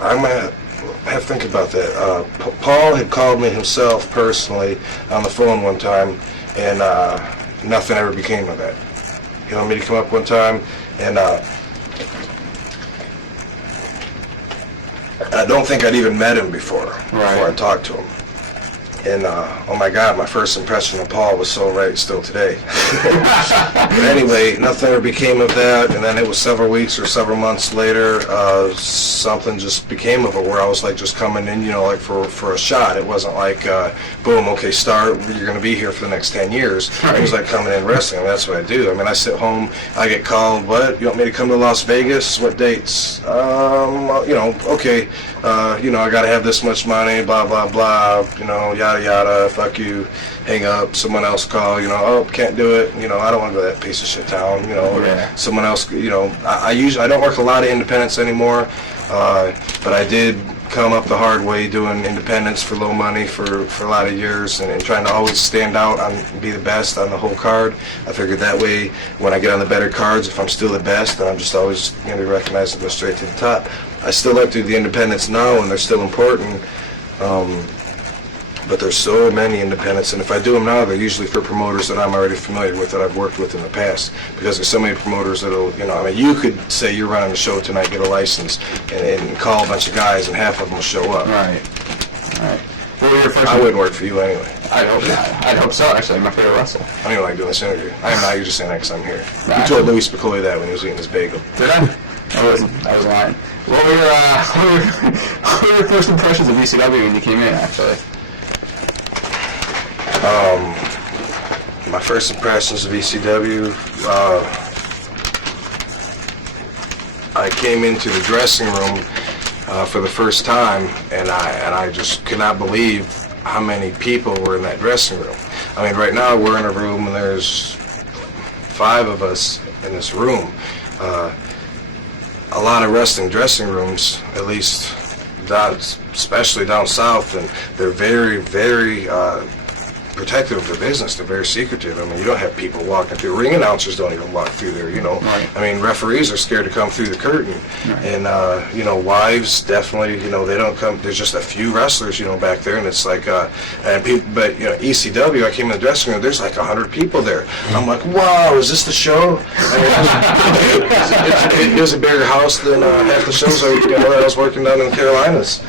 I'm gonna have to think about that. Paul had called me himself personally on the phone one time, and nothing ever became of that. He wanted me to come up one time, and I don't think I'd even met him before I talked to him. And oh my God, my first impression of Paul was so right still today. But anyway, nothing ever became of that, and then it was several weeks or several months later, something just became of it, where I was like just coming in, you know, like for a shot. It wasn't like, boom, okay, start, you're going to be here for the next 10 years. It was like coming in wrestling, and that's what I do. I mean, I sit home, I get called, what, you want me to come to Las Vegas? What dates? You know, okay, you know, I got to have this much money, blah, blah, blah, you know, yada, yada yada, fuck you, hang up, someone else call, oh, can't do it, I don't want to go to that piece of shit town, someone else, I don't work a lot of independents anymore, but I did come up the hard way doing independents for low money for a lot of years and trying to always stand out and be the best on the whole card. I figured that way when I get on the better cards, if I'm still the best, then I'm just always going to be recognized and go straight to the top. I still like to do the independents now, and they're still important, but there's so many independents, and if I do them now, they're usually for promoters that I'm already familiar with, that I've worked with in the past, because there's so many promoters that'll, you could say you're running a show tonight, get a license, and call a bunch of guys, and half of them will show up. Right. What were your first? I wouldn't work for you anyway. I'd hope so, actually. My favorite wrestler. I don't even like doing this interview. I am not just saying that because I'm here. You told Louis Spicoli that when he was eating his bagel. Did I? I was lying. What were your first impressions of ECW when you came in, actually? My first impressions of ECW, I came into the dressing room for the first time, and I just could not believe how many people were in that dressing room. I mean, right now we're in a room and there's 5 of us in this room. A lot of wrestling dressing rooms, at least especially down south, and they're very, very protective of their business. They're very secretive. I mean, you don't have people walking through. Ring announcers don't even walk through there, Right. I mean, referees are scared to come through the curtain. Right. And, wives definitely, they don't come. There's just a few wrestlers, back there, and it's like, and people, but, ECW, I came in the dressing room, there's like 100 people there. I'm like, wow, is this the show? I mean, it was a bigger house than half the shows I was working down in the Carolinas.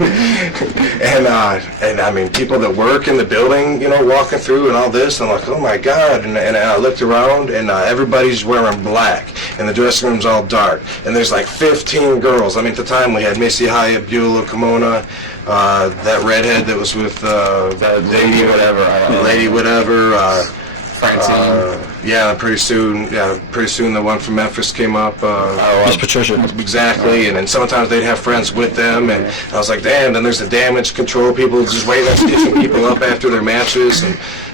and I mean, people that work in the building, walking through and all this, and I'm like, oh my God, and I looked around, and everybody's wearing black, and the dressing room's all dark, and there's like 15 girls. I mean, at the time we had Missy Hyatt, Beulah, Kimona, that redhead that was with Lady Whatever, Francine. Yeah, pretty soon the one from Memphis came up. Miss Patricia. Exactly, and then sometimes they'd have friends with them, and I was like, damn. Then there's the damage control people just waiting on stitching people up after their matches,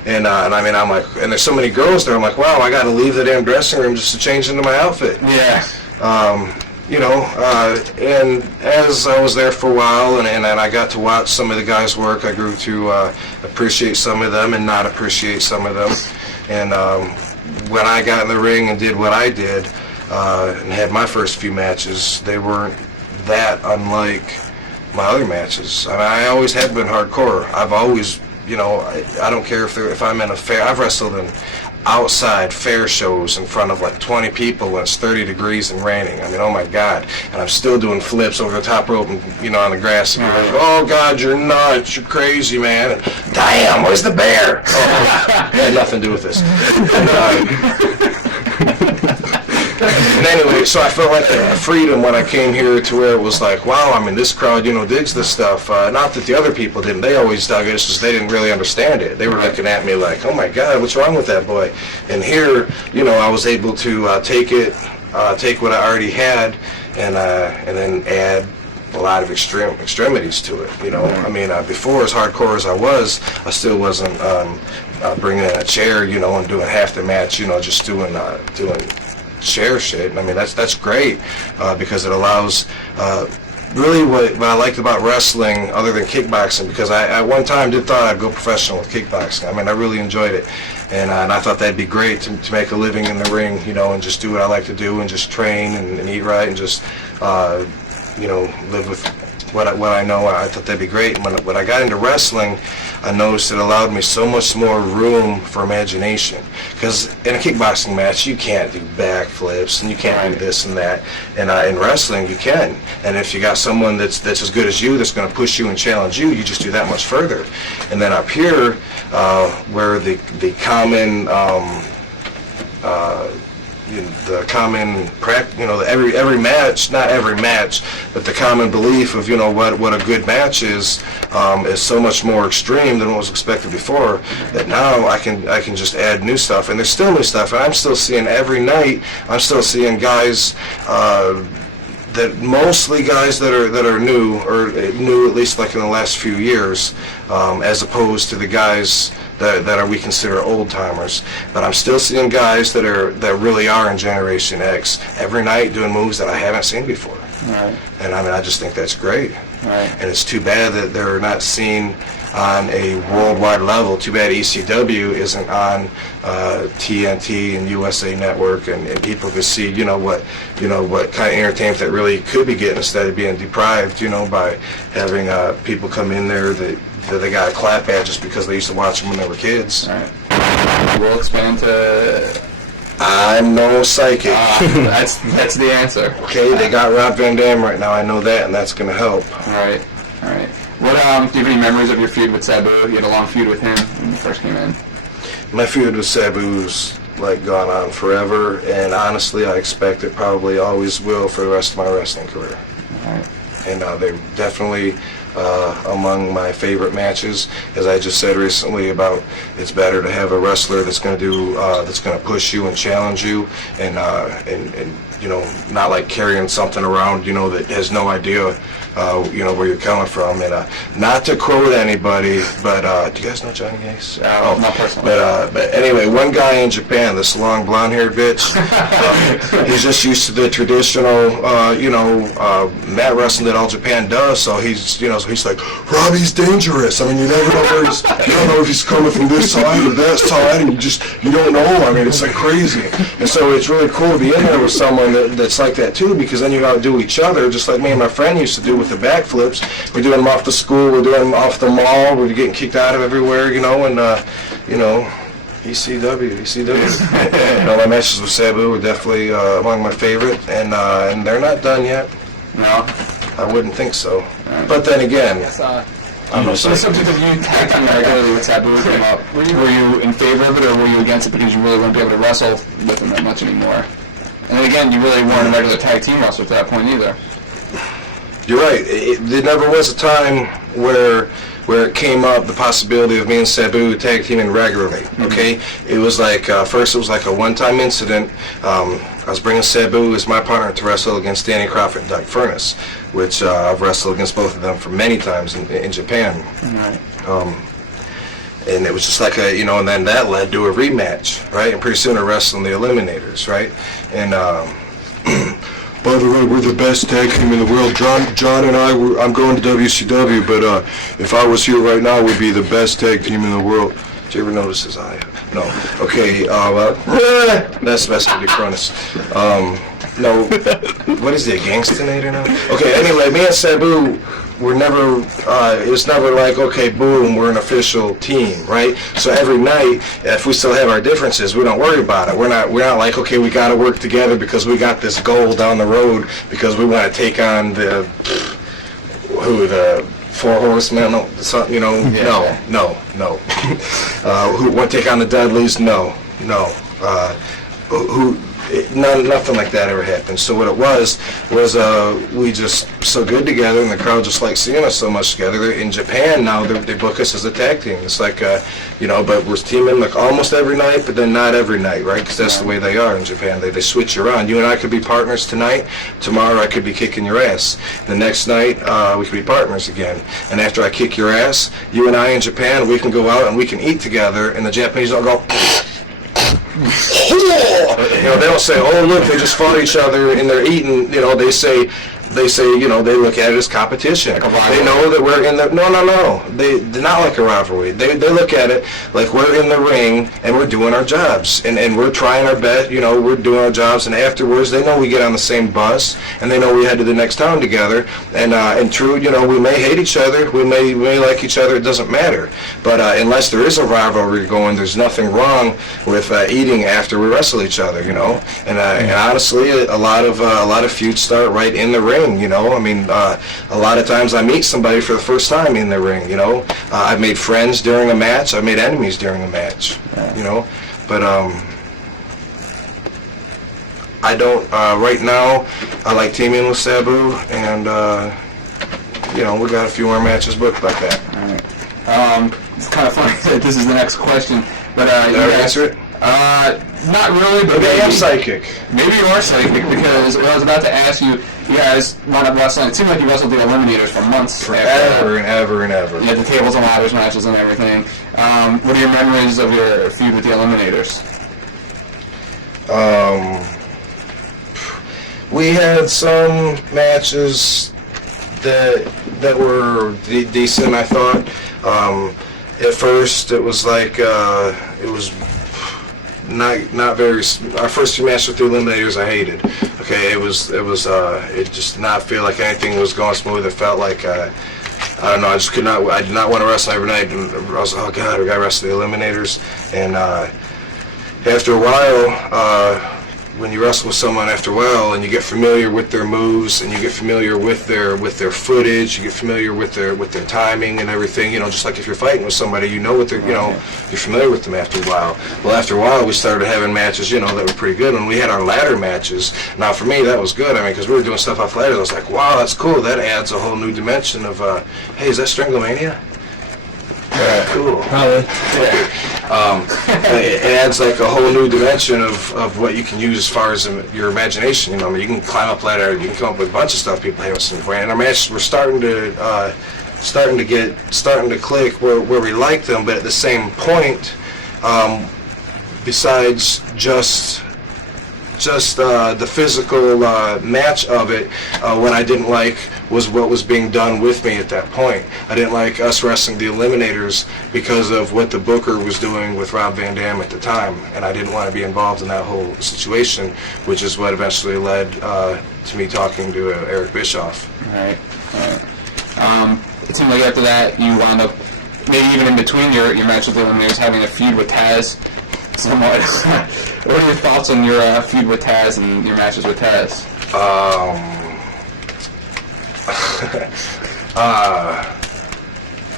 and I mean, I'm like, and there's so many girls there. I'm like, wow, I got to leave the damn dressing room just to change into my outfit. Yeah. And as I was there for a while, and I got to watch some of the guys work, I grew to appreciate some of them and not appreciate some of them. And when I got in the ring and did what I did and had my first few matches, they weren't that unlike my other matches. I mean, I always have been hardcore. I've always, I don't care if I'm in a fair. I've wrestled in outside fair shows in front of like 20 people when it's 30 degrees and raining. I mean, oh my God. And I'm still doing flips over the top rope and, on the grass. And you're like, oh God, you're nuts. You're crazy, man. And, damn, where's the bear? Oh, it had nothing to do with this. And anyway, so I felt like a freedom when I came here to where it was like, wow, I mean, this crowd, digs this stuff. Not that the other people didn't. They always dug it. It's just they didn't really understand it. They were looking at me like, oh my God, what's wrong with that boy? And here, I was able to take what I already had and then add a lot of extremities to it. I mean, before, as hardcore as I was, I still wasn't bringing in a chair, and doing half the match, just doing chair shit. And I mean, that's great because it allows really what I liked about wrestling other than kickboxing, because I at one time did thought I'd go professional with kickboxing. I mean, I really enjoyed it, and I thought that'd be great to make a living in the ring, and just do what I like to do and just train and eat right and just live with what I know. I thought that'd be great. And when I got into wrestling, I noticed it allowed me so much more room for imagination. Because in a kickboxing match, you can't do backflips and you can't do this and that. And in wrestling, you can. And if you got someone that's as good as you, that's going to push you and challenge you, you just do that much further. And then up here, where the common the common every match, not every match, but the common belief of what a good match is so much more extreme than what was expected before, that now I can just add new stuff, and there's still new stuff, and I'm still seeing every night. I'm still seeing guys that mostly guys that are new, or new at least like in the last few years, as opposed to the guys that we consider old timers. But I'm still seeing guys that really are in Generation X every night doing moves that I haven't seen before. Right. And I mean, I just think that's great. Right. And it's too bad that they're not seen on a worldwide level. Too bad ECW isn't on TNT and USA Network, and people can see, what kind of entertainment that really could be getting, instead of being deprived, by having people come in there that they got to clap at just because they used to watch them when they were kids. All right. We'll expand to... I'm no psychic. That's the answer. Okay, they got Rob Van Dam right now. I know that, and that's going to help. All right. What do you have any memories of your feud with Sabu? You had a long feud with him when you first came in. My feud with Sabu's gone on forever, and honestly, I expect it probably always will for the rest of my wrestling career. All right. And they're definitely among my favorite matches. As I just said recently, about it's better to have a wrestler that's going to push you and challenge you, and not like carrying something around that has no idea where you're coming from. And not to quote anybody, but do you guys know Johnny Ace? Not personally. But anyway, one guy in Japan, this long blonde-haired bitch, he's just used to the traditional, mat wrestling that all Japan does. So he's like, Robbie's dangerous. I mean, you never know you don't know if he's coming from this side or that side, and you don't know. I mean, it's like crazy. And so it's really cool to be in there with someone that's like that too, because then you outdo each other, just like me and my friend used to do with the backflips. We're doing them off the school, we're doing them off the mall, we're getting kicked out of everywhere, and ECW. My matches with Sabu were definitely among my favorite, and they're not done yet. No. I wouldn't think so. But then again, I'm no the subject of you tag teaming regularly with Sabu came up. Were you in favor of it, or were you against it because you really wouldn't be able to wrestle with him that much anymore? And then again, you really weren't a regular tag team wrestler at that point either. You're right. There never was a time where it came up the possibility of me and Sabu tag teaming regularly. Okay, it was like first it was like a one-time incident. I was bringing Sabu as my partner to wrestle against Danny Crawford and Doug Furness, which I've wrestled against both of them for many times in Japan. Right. And it was just like and then that led to a rematch, right? And pretty soon we're wrestling the Eliminators, right? And by the way, we're the best tag team in the world. John and I'm going to WCW, but if I was here right now, we'd be the best tag team in the world. Did you ever notice his eye? No. Okay, that's Vester Cronus. No, what is he, a gangstinator now? Okay, anyway, me and Sabu were never, it was never like, okay, boom, we're an official team, right? So every night, if we still have our differences, we don't worry about it. We're not like, okay, we got to work together because we got this goal down the road because we want to take on the Four Horsemen, no. Who want to take on the Dudleys? No. Nothing like that ever happened. So what it was we just so good together, and the crowd just liked seeing us so much together. In Japan now, they book us as a tag team. It's like, but we're teaming like almost every night, but then not every night, right? Because that's the way they are in Japan. They switch you around. You and I could be partners tonight. Tomorrow I could be kicking your ass. The next night we could be partners again. And after I kick your ass, you and I in Japan, we can go out and we can eat together, and the Japanese don't go... they don't say, oh, look, they just fought each other and they're eating. They say, they look at it as competition. They know that we're in the, no. They're not like a rivalry. They look at it like we're in the ring and we're doing our jobs. And we're trying our best, we're doing our jobs. And afterwards, they know we get on the same bus and they know we head to the next town together. And true, we may hate each other. We may like each other. It doesn't matter. But unless there is a rivalry going, there's nothing wrong with eating after we wrestle each other, And honestly, a lot of feuds start right in the ring. A lot of times I meet somebody for the first time in the ring, I've made friends during a match, I've made enemies during a match, but I don't, right now, I like teaming with Sabu, and, we got a few more matches booked like that. All right. It's kind of funny that this is the next question, but, Did I answer it? Not really, but maybe I am psychic. Maybe you are psychic, because what I was about to ask you, you guys wound up wrestling. It seemed like you wrestled the Eliminators for months. Forever and ever and ever. You had the tables and ladders matches and everything. What are your memories of your feud with the Eliminators? We had some matches that were decent, I thought. At first, it was like it was not very. Our first few matches with the Eliminators, I hated. Okay, it just did not feel like anything was going smooth. It felt like I don't know. I did not want to wrestle every night. And I was like, oh god, we got to wrestle the Eliminators. And after a while, when you wrestle with someone after a while, and you get familiar with their moves, and you get familiar with their footage, you get familiar with their timing and everything. You know, just like if you're fighting with somebody, you know what they're, you're familiar with them after a while. Well, after a while, we started having matches, that were pretty good. When we had our ladder matches, now for me that was good. I mean, because we were doing stuff off ladders. I was like, wow, that's cool. That adds a whole new dimension of, hey, is that Stranglemania? Cool. Probably. It adds like a whole new dimension of what you can use as far as your imagination. I mean, you can climb up ladder, you can come up with a bunch of stuff people haven't seen before. And our matches were starting to click where we liked them, but at the same point, besides just the physical match of it, what I didn't like was what was being done with me at that point. I didn't like us wrestling the Eliminators because of what the booker was doing with Rob Van Dam at the time, and I didn't want to be involved in that whole situation, which is what eventually led to me talking to Eric Bischoff. All right. It seemed like after that you wound up, maybe even in between your match with the Eliminators, having a feud with Taz. Somewhat. What are your thoughts on your feud with Taz and your matches with Taz? I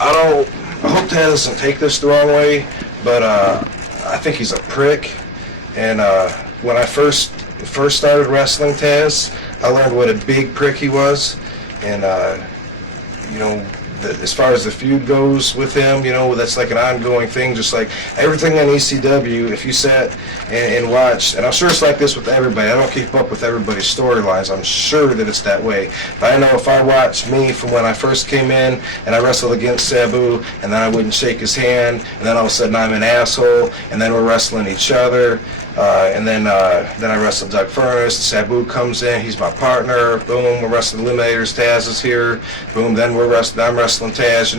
hope Taz doesn't take this the wrong way, but I think he's a prick. And when I first started wrestling Taz, I learned what a big prick he was. And as far as the feud goes with him, that's like an ongoing thing, just like everything on ECW. If you sat and watched, and I'm sure it's like this with everybody, I don't keep up with everybody's storylines, I'm sure that it's that way, but I know if I watch me from when I first came in and I wrestled against Sabu, and then I wouldn't shake his hand, and then all of a sudden I'm an asshole, and then we're wrestling each other, and then I wrestled Doug Furnace, Sabu comes in, he's my partner, boom, we're wrestling Eliminators, Taz is here, boom, then I'm wrestling Taz,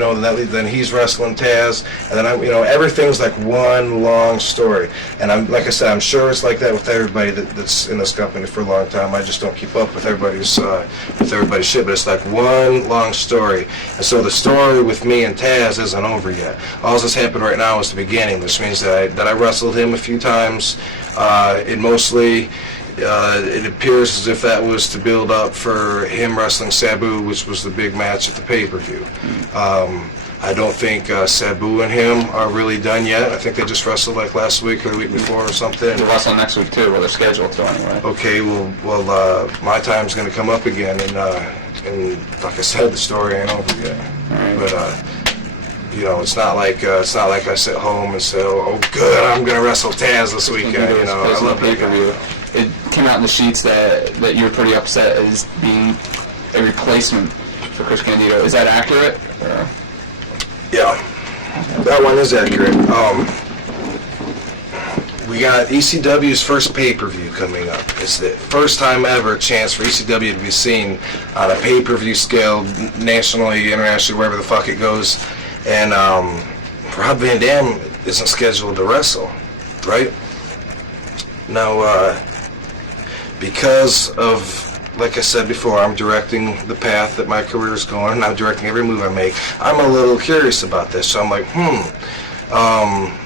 then he's wrestling Taz, and then everything's like one long story. And like I said, I'm sure it's like that with everybody that's in this company for a long time. I just don't keep up with everybody's shit, but it's like one long story. And so the story with me and Taz isn't over yet. All that's happened right now is the beginning, which means that I wrestled him a few times. It appears as if that was to build up for him wrestling Sabu, which was the big match at the pay-per-view. I don't think Sabu and him are really done yet. I think they just wrestled like last week or the week before or something. They'll wrestle next week too, well they're scheduled to anyway. Okay, well, my time's going to come up again, and like I said, the story ain't over yet. Right. But it's not like I sit home and say, oh good, I'm going to wrestle Taz this weekend. I love that guy. It came out in the sheets that you were pretty upset as being a replacement for Chris Candido. Is that accurate? Or? Yeah, that one is accurate. We got ECW's first pay-per-view coming up. It's the first time ever chance for ECW to be seen on a pay-per-view scale, nationally, internationally, wherever the fuck it goes. And Rob Van Dam isn't scheduled to wrestle, right? Now, because of, like I said before, I'm directing the path that my career is going, and I'm directing every move I make. I'm a little curious about this, so I'm like,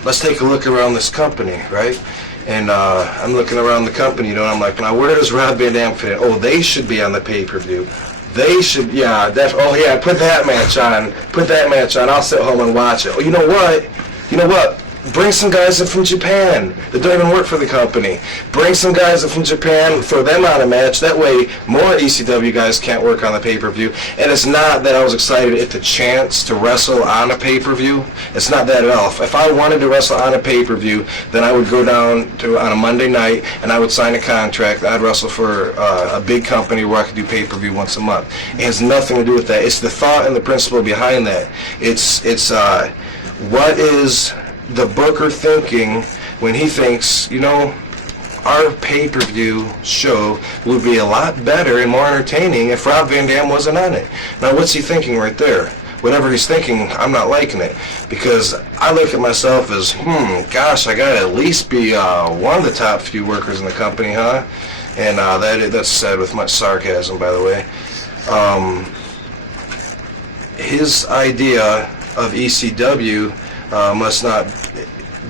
let's take a look around this company, right? And I'm looking around the company, and I'm like, now where does Rob Van Dam fit in? Oh, they should be on the pay-per-view. They should, put that match on. Put that match on. I'll sit home and watch it. Oh, you know what? bring some guys in from Japan that don't even work for the company. Bring some guys in from Japan, throw them on a match. That way, more ECW guys can't work on the pay-per-view. And it's not that I was excited at the chance to wrestle on a pay-per-view. It's not that at all. If I wanted to wrestle on a pay-per-view, then I would go down to on a Monday night and I would sign a contract. I'd wrestle for a big company where I could do pay-per-view once a month. It has nothing to do with that. It's the thought and the principle behind that. It's what is the booker thinking when he thinks, you know, our pay-per-view show would be a lot better and more entertaining if Rob Van Dam wasn't on it. Now, what's he thinking right there? Whatever he's thinking, I'm not liking it, because I look at myself as, gosh, I gotta at least be one of the top few workers in the company, huh? And that's said with much sarcasm, by the way. His idea of ECW must not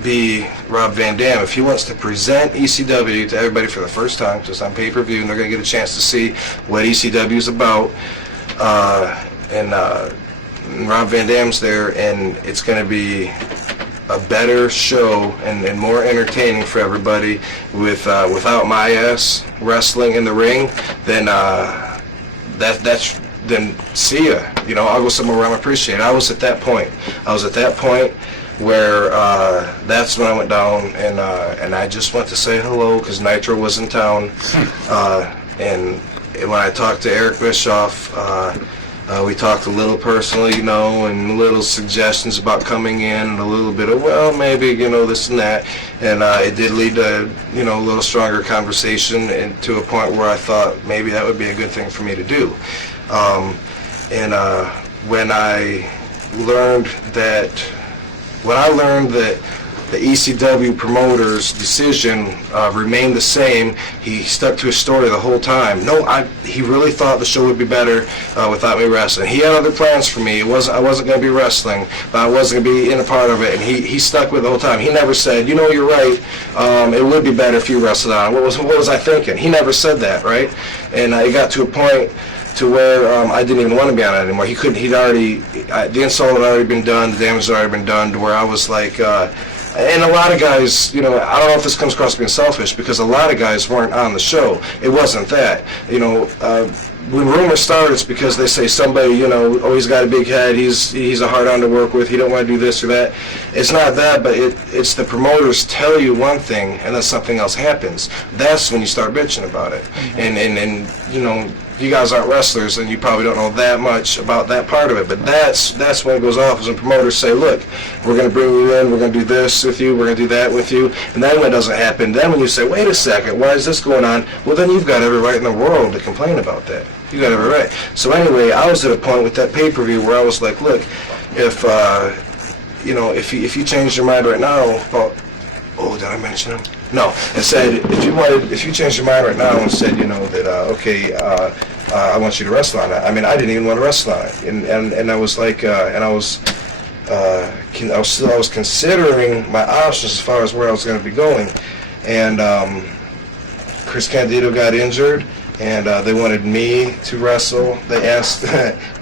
be Rob Van Dam. If he wants to present ECW to everybody for the first time, just on pay-per-view, and they're going to get a chance to see what ECW is about, and Rob Van Dam's there, and it's going to be a better show and more entertaining for everybody without my ass wrestling in the ring, then then see ya. You know, I'll go somewhere where I'm appreciated. I was at that point where that's when I went down, and I just went to say hello because Nitro was in town, and when I talked to Eric Bischoff, we talked a little personally, you know, and little suggestions about coming in, and a little bit of, well, maybe, you know, this and that, and it did lead to, you know, a little stronger conversation, and to a point where I thought maybe that would be a good thing for me to do. When I learned that the ECW promoter's decision remained the same, he stuck to his story the whole time. He really thought the show would be better without me wrestling. He had other plans for me. I wasn't going to be wrestling, but I wasn't going to be in a part of it, and he stuck with it the whole time. He never said, you know, you're right, it would be better if you wrestled on. What was I thinking? He never said that, right? And it got to a point to where I didn't even want to be on it anymore. The insult had already been done, the damage had already been done, to where I was like, and a lot of guys, you know, I don't know if this comes across being selfish, because a lot of guys weren't on the show. It wasn't that. You know, when rumors start, it's because they say somebody, you know, oh, he's got a big head, he's a hard on to work with, he don't want to do this or that. It's not that, but it's the promoters tell you one thing and then something else happens. That's when you start bitching about it. And you know, you guys aren't wrestlers, and you probably don't know that much about that part of it, but that's when it goes off, is when promoters say, look, we're going to bring you in, we're going to do this with you, we're going to do that with you, and then when it doesn't happen, then when you say, wait a second, why is this going on? Well, then you've got every right in the world to complain about that. You got every right. So anyway, I was at a point with that pay-per-view where I was like, look, if you know, if you changed your mind right now about, oh, did I mention him? No, and said, if you changed your mind right now and said, you know, that okay, I want you to wrestle on it. I mean, I didn't even want to wrestle on it, and I was like, and I was considering my options as far as where I was going to be going, and Chris Candido got injured, and they wanted me to wrestle. They asked,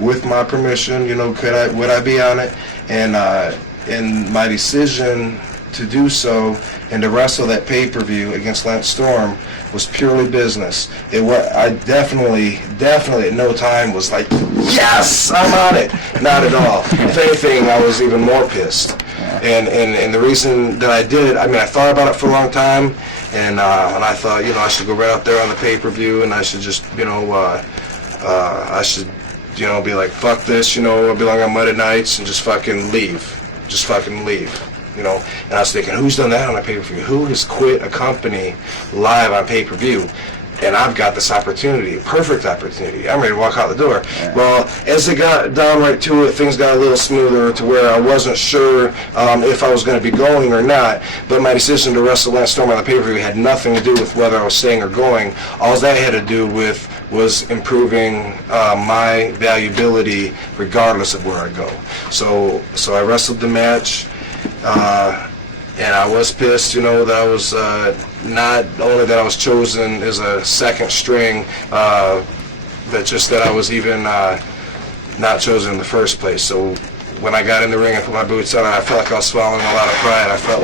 with my permission, you know, would I be on it, and my decision to do so and to wrestle that pay-per-view against Lance Storm was purely business. I definitely at no time was like, yes, I'm on it. Not at all. If anything, I was even more pissed. And the reason that I did it, I mean, I thought about it for a long time, and I thought, you know, I should go right out there on the pay-per-view, and I should just, you know, I should, you know, be like, fuck this, you know, I'll be like on Monday nights and just fucking leave. Just fucking leave. You know, and I was thinking, who's done that on a pay-per-view? Who has quit a company live on pay-per-view? And I've got this opportunity, perfect opportunity. I'm ready to walk out the door. Yeah. Well, as it got down right to it, things got a little smoother to where I wasn't sure if I was going to be going or not. But my decision to wrestle Lance Storm on the pay-per-view had nothing to do with whether I was staying or going. All that had to do with was improving my valuability regardless of where I go. So I wrestled the match. And I was pissed, you know, that I was not only that I was chosen as a second string, but just that I was even not chosen in the first place. So when I got in the ring and put my boots on, I felt like I was swallowing a lot of pride. I felt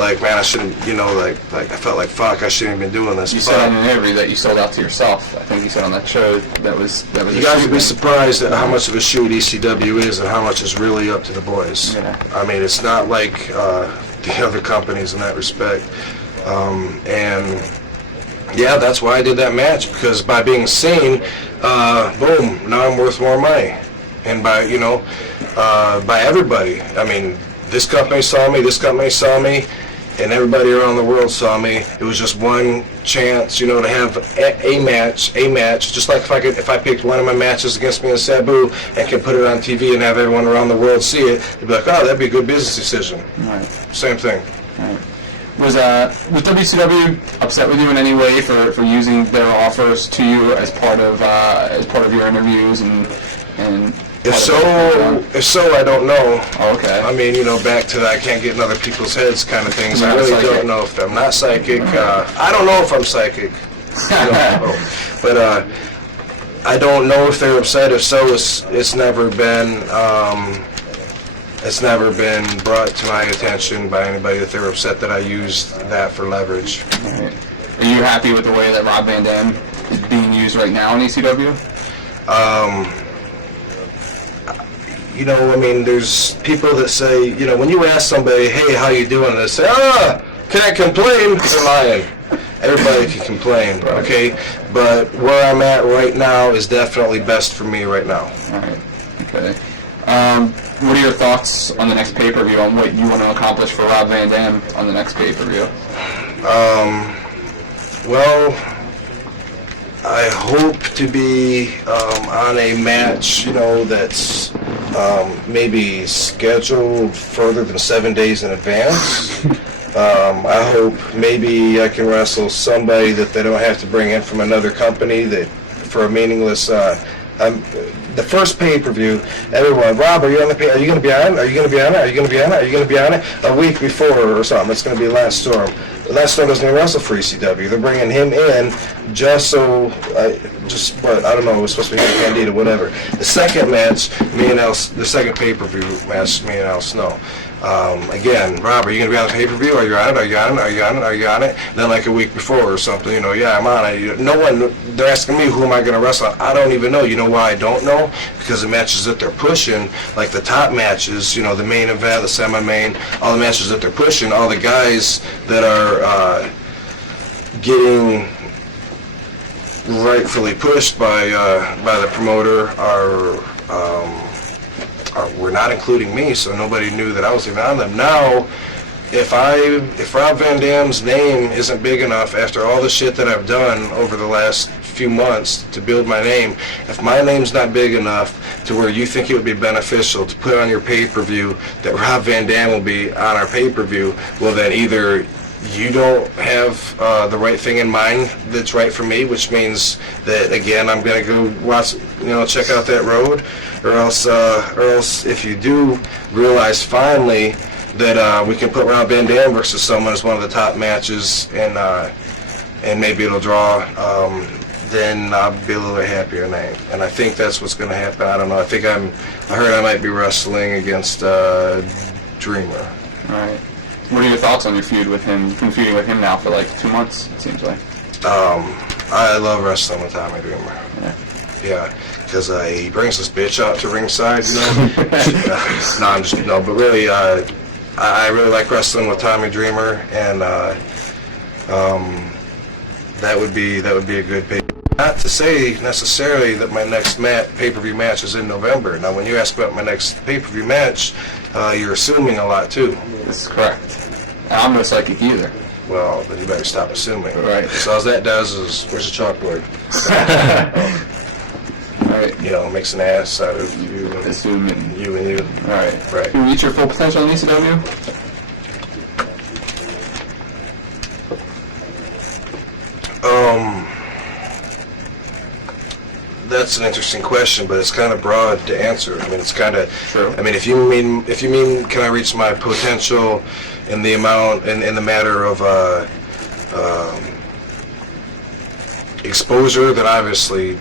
like, man, I shouldn't, like I felt like, fuck, I shouldn't have been doing this. You said on an interview that you sold out to yourself. I think you said on that show that was. You guys would be surprised at how much of a shoot ECW is and how much is really up to the boys. Yeah. I mean, it's not like the other companies in that respect. And yeah, that's why I did that match, because by being seen, boom, now I'm worth more money. And by, by everybody. I mean, this company saw me, and everybody around the world saw me. It was just one chance, to have a match, just like if I picked one of my matches against me in Sabu and could put it on TV and have everyone around the world see it, they'd be like, oh, that'd be a good business decision. Right. Same thing. Right. Was WCW upset with you in any way for using their offers to you as part of your interviews and if so, I don't know. Oh, okay. I mean, back to the I can't get in other people's heads kind of things. I really don't know if I'm not psychic. I don't know if I'm psychic. But I don't know if they're upset. If so, it's never been brought to my attention by anybody that they're upset that I used that for leverage. Right. Are you happy with the way that Rob Van Dam is being used right now in ECW? I mean, there's people that say, when you ask somebody, hey, how you doing? They say, can I complain? They're lying. Everybody can complain, okay? But where I'm at right now is definitely best for me right now. All right. Okay. What are your thoughts on the next pay-per-view, on what you want to accomplish for Rob Van Dam on the next pay-per-view? Well, I hope to be on a match, that's maybe scheduled further than 7 days in advance. I hope maybe I can wrestle somebody that they don't have to bring in from another company that for a meaningless. The first pay-per-view, everyone, Rob, are you on the pay? Are you going to be on it? Are you going to be on it? Are you going to be on it? Are you going to be on it? A week before or something. It's going to be Lance Storm. Lance Storm doesn't even wrestle for ECW. They're bringing him in just so, I don't know, it was supposed to be him, Candid or whatever. The second match, the second pay-per-view match, me and Al Snow. Again, Rob, are you going to be on the pay-per-view? Are you on it? Are you on it? Are you on it? Are you on it? And then like a week before or something, yeah, I'm on it. No one, they're asking me who am I going to wrestle. I don't even know. You know why I don't know? Because the matches that they're pushing, like the top matches, the main event, the semi-main, all the matches that they're pushing, all the guys that are getting rightfully pushed by the promoter were not including me, so nobody knew that I was even on them. Now, if Rob Van Dam's name isn't big enough after all the shit that I've done over the last few months to build my name, if my name's not big enough to where you think it would be beneficial to put on your pay-per-view that Rob Van Dam will be on our pay-per-view, well then either you don't have the right thing in mind that's right for me, which means that again I'm gonna go watch, check out that road, or else if you do realize finally that we can put Rob Van Dam versus someone as one of the top matches, and maybe it'll draw, then I'll be a little bit happier, and I think that's what's gonna happen. I don't know. I heard I might be wrestling against Dreamer. All right. What are your thoughts on your feud with him? You've been feuding with him now for like 2 months, it seems like. I love wrestling with Tommy Dreamer. Yeah, because he brings this bitch out to ringside, but really, I really like wrestling with Tommy Dreamer, and that would be a good pay. Not to say necessarily that my next pay-per-view match is in November. Now, when you ask about my next pay-per-view match, you're assuming a lot too. This is correct. And I'm no psychic either. Well, then you better stop assuming. Right. So all that does is, where's the chalkboard? All right. Makes an ass out of you. Assuming. You and you. All right. Right. Can you reach your full potential in ECW? That's an interesting question, but it's kind of broad to answer. I mean, it's kind of. True. I mean, if you mean, can I reach my potential in the amount, in the matter of exposure, then obviously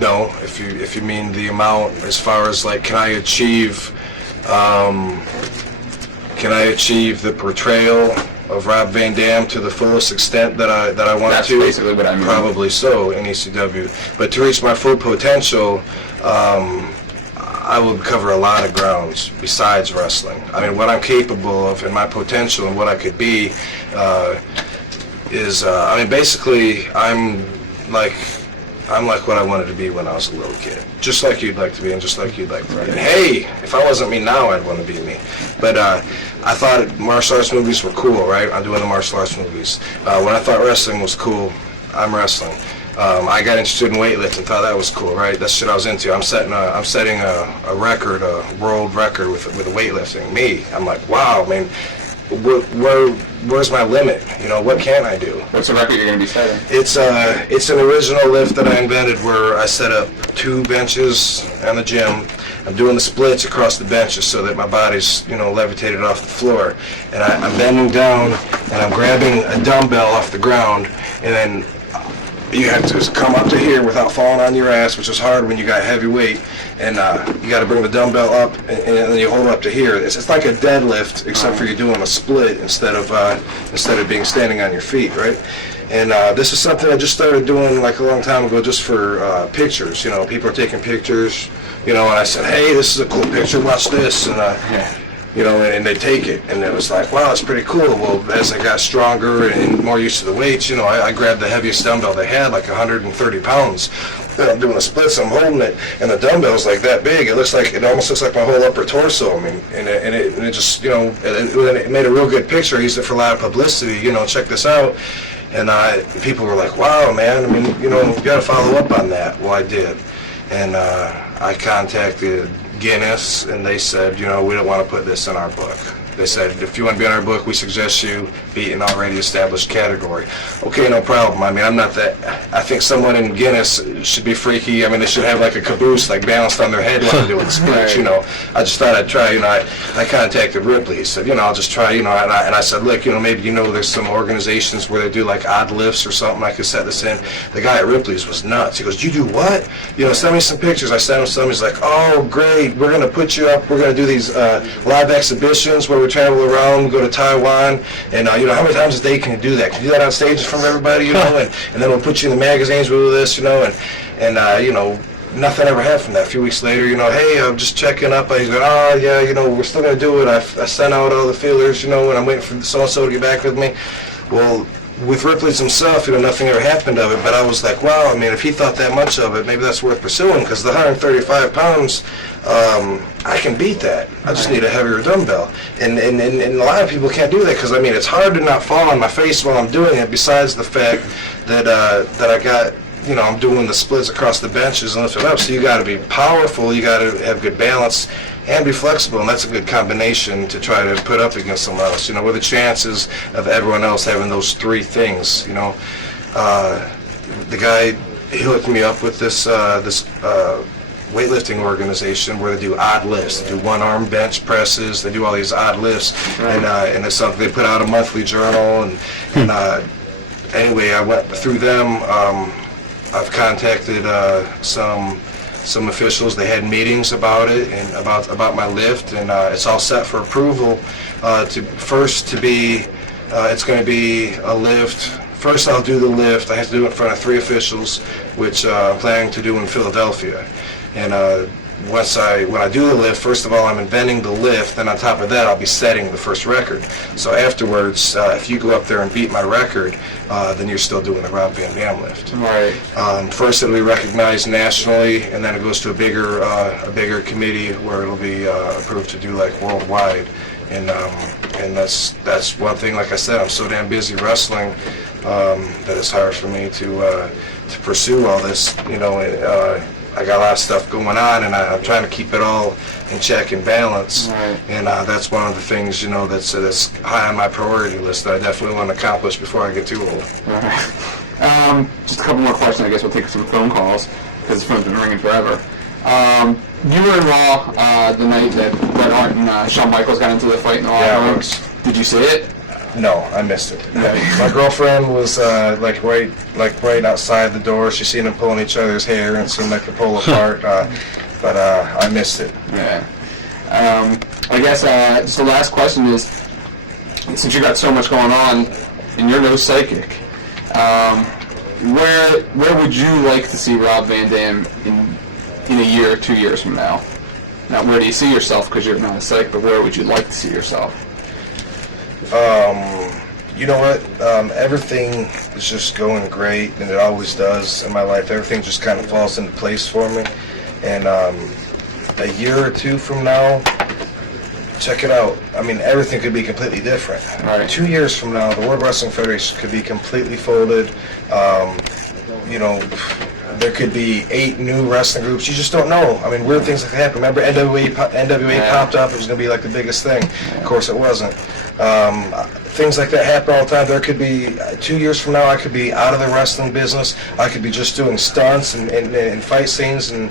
no. If you mean the amount as far as like, can I achieve the portrayal of Rob Van Dam to the fullest extent that I want That's to? basically what I mean. Probably so in ECW. But to reach my full potential, I would cover a lot of grounds besides wrestling. I mean, what I'm capable of and my potential and what I could be is, I mean, basically, I'm like what I wanted to be when I was a little kid. Just like you'd like to be, and just like you'd like to be. And hey, if I wasn't me now, I'd want to be me. But I thought martial arts movies were cool, right? I'm doing the martial arts movies. When I thought wrestling was cool, I'm wrestling. I got interested in weightlifting, thought that was cool, right? That's shit I was into. I'm setting a record, a world record with weightlifting. Me, I'm like, wow, man. Where's my limit? You know, what can I do? What's the record you're going to be setting? It's an original lift that I invented where I set up 2 benches in the gym. I'm doing the splits across the benches so that my body's, you know, levitated off the floor. And I'm bending down and I'm grabbing a dumbbell off the ground, and then you have to come up to here without falling on your ass, which is hard when you got heavy weight, and you got to bring the dumbbell up, and then you hold it up to here. It's like a deadlift, except for you're doing a split instead of being standing on your feet, right? And this is something I just started doing like a long time ago, just for pictures. You know, people are taking pictures, you know, and I said, hey, this is a cool picture. Watch this, and you know, and they take it, and it was like, wow, it's pretty cool. Well, as I got stronger and more used to the weights, you know, I grabbed the heaviest dumbbell they had, like 130 pounds. And I'm doing the splits, I'm holding it, and the dumbbell's like that big. It almost looks like my whole upper torso. I mean, and it just, you know, it made a real good picture. I used it for a lot of publicity. You know, check this out. And people were like, wow, man. I mean, you know, you got to follow up on that. Well, I did, and I contacted Guinness, and they said, you know, we don't want to put this in our book. They said, if you want to be in our book, we suggest you be an already established category. Okay, no problem. I mean, I'm not that. I think someone in Guinness should be freaky. I mean, they should have like a caboose, like balanced on their head while they're doing splits, you know. I just thought I'd try, you know. I contacted Ripley. He said, you know, I'll just try, you know. And I said, look, you know, maybe, you know, there's some organizations where they do like odd lifts or something. I could set this in. The guy at Ripley's was nuts. He goes, you do what? You know, send me some pictures. I sent him some. He's like, oh, great. We're going to put you up. We're going to do these live exhibitions where we travel around, go to Taiwan, and you know, how many times a day can you do that? Can you do that on stage in front of everybody, you know? And then we'll put you in the magazines with this, you know, and you know, nothing ever happened from that. A few weeks later, you know, hey, I'm just checking up. He's going, oh yeah, you know, we're still gonna do it. I sent out all the feelers, you know, and I'm waiting for so and so to get back with me. Well, with Ripley's himself, you know, nothing ever happened of it, but I was like, wow, I mean, if he thought that much of it, maybe that's worth pursuing, because the 135 pounds, I can beat that. I just need a heavier dumbbell. And a lot of people can't do that, because, I mean, it's hard to not fall on my face while I'm doing it, besides the fact that I got, you know, I'm doing the splits across the benches and lifting up, so you got to be powerful, you got to have good balance, and be flexible, and that's a good combination to try to put up against someone else. You know, what are the chances of everyone else having those 3 things? You know, the guy, he hooked me up with this weightlifting organization where they do odd lifts. They do one-arm bench presses. They do all these odd lifts, and it's something they put out a monthly journal. And anyway, I went through them. I've contacted some officials. They had meetings about it and about my lift, and it's all set for approval. It's going to be a lift. First, I'll do the lift. I have to do it in front of 3 officials, which I'm planning to do in Philadelphia. And when I do the lift, first of all, I'm inventing the lift, then on top of that, I'll be setting the first record. So afterwards, if you go up there and beat my record, then you're still doing the Rob Van Dam lift. Right. First, it'll be recognized nationally, and then it goes to a bigger committee where it'll be approved to do like worldwide. And that's one thing. Like I said, I'm so damn busy wrestling that it's hard for me to pursue all this. You know, I got a lot of stuff going on, and I'm trying to keep it all in check and balance. Right. And that's one of the things, you know, that's high on my priority list that I definitely want to accomplish before I get too old. All right. Just a couple more questions. I guess we'll take some phone calls because the phone's been ringing forever. You were in Raw the night that Bret Hart and Shawn Michaels got into the fight in the locker room. Did you see it? No, I missed it. My girlfriend was right outside the door. She seen them pulling each other's hair and seemed like to pull apart. But I missed it. Yeah. I guess just the last question is, since you got so much going on and you're no psychic, where would you like to see Rob Van Dam in a year or 2 years from now? Not where do you see yourself, because you're not a psychic, but where would you like to see yourself? You know what? Everything is just going great, and it always does in my life. Everything just kind of falls into place for me. And a year or two from now, check it out. I mean, everything could be completely different. Right. 2 years from now, the World Wrestling Federation could be completely folded. You know, there could be 8 new wrestling groups. You just don't know. I mean, weird things like that happen. Remember, NWA popped up. It was going to be like the biggest thing. Of course, it wasn't. Things like that happen all the time. There could be 2 years from now, I could be out of the wrestling business. I could be just doing stunts and fight scenes. And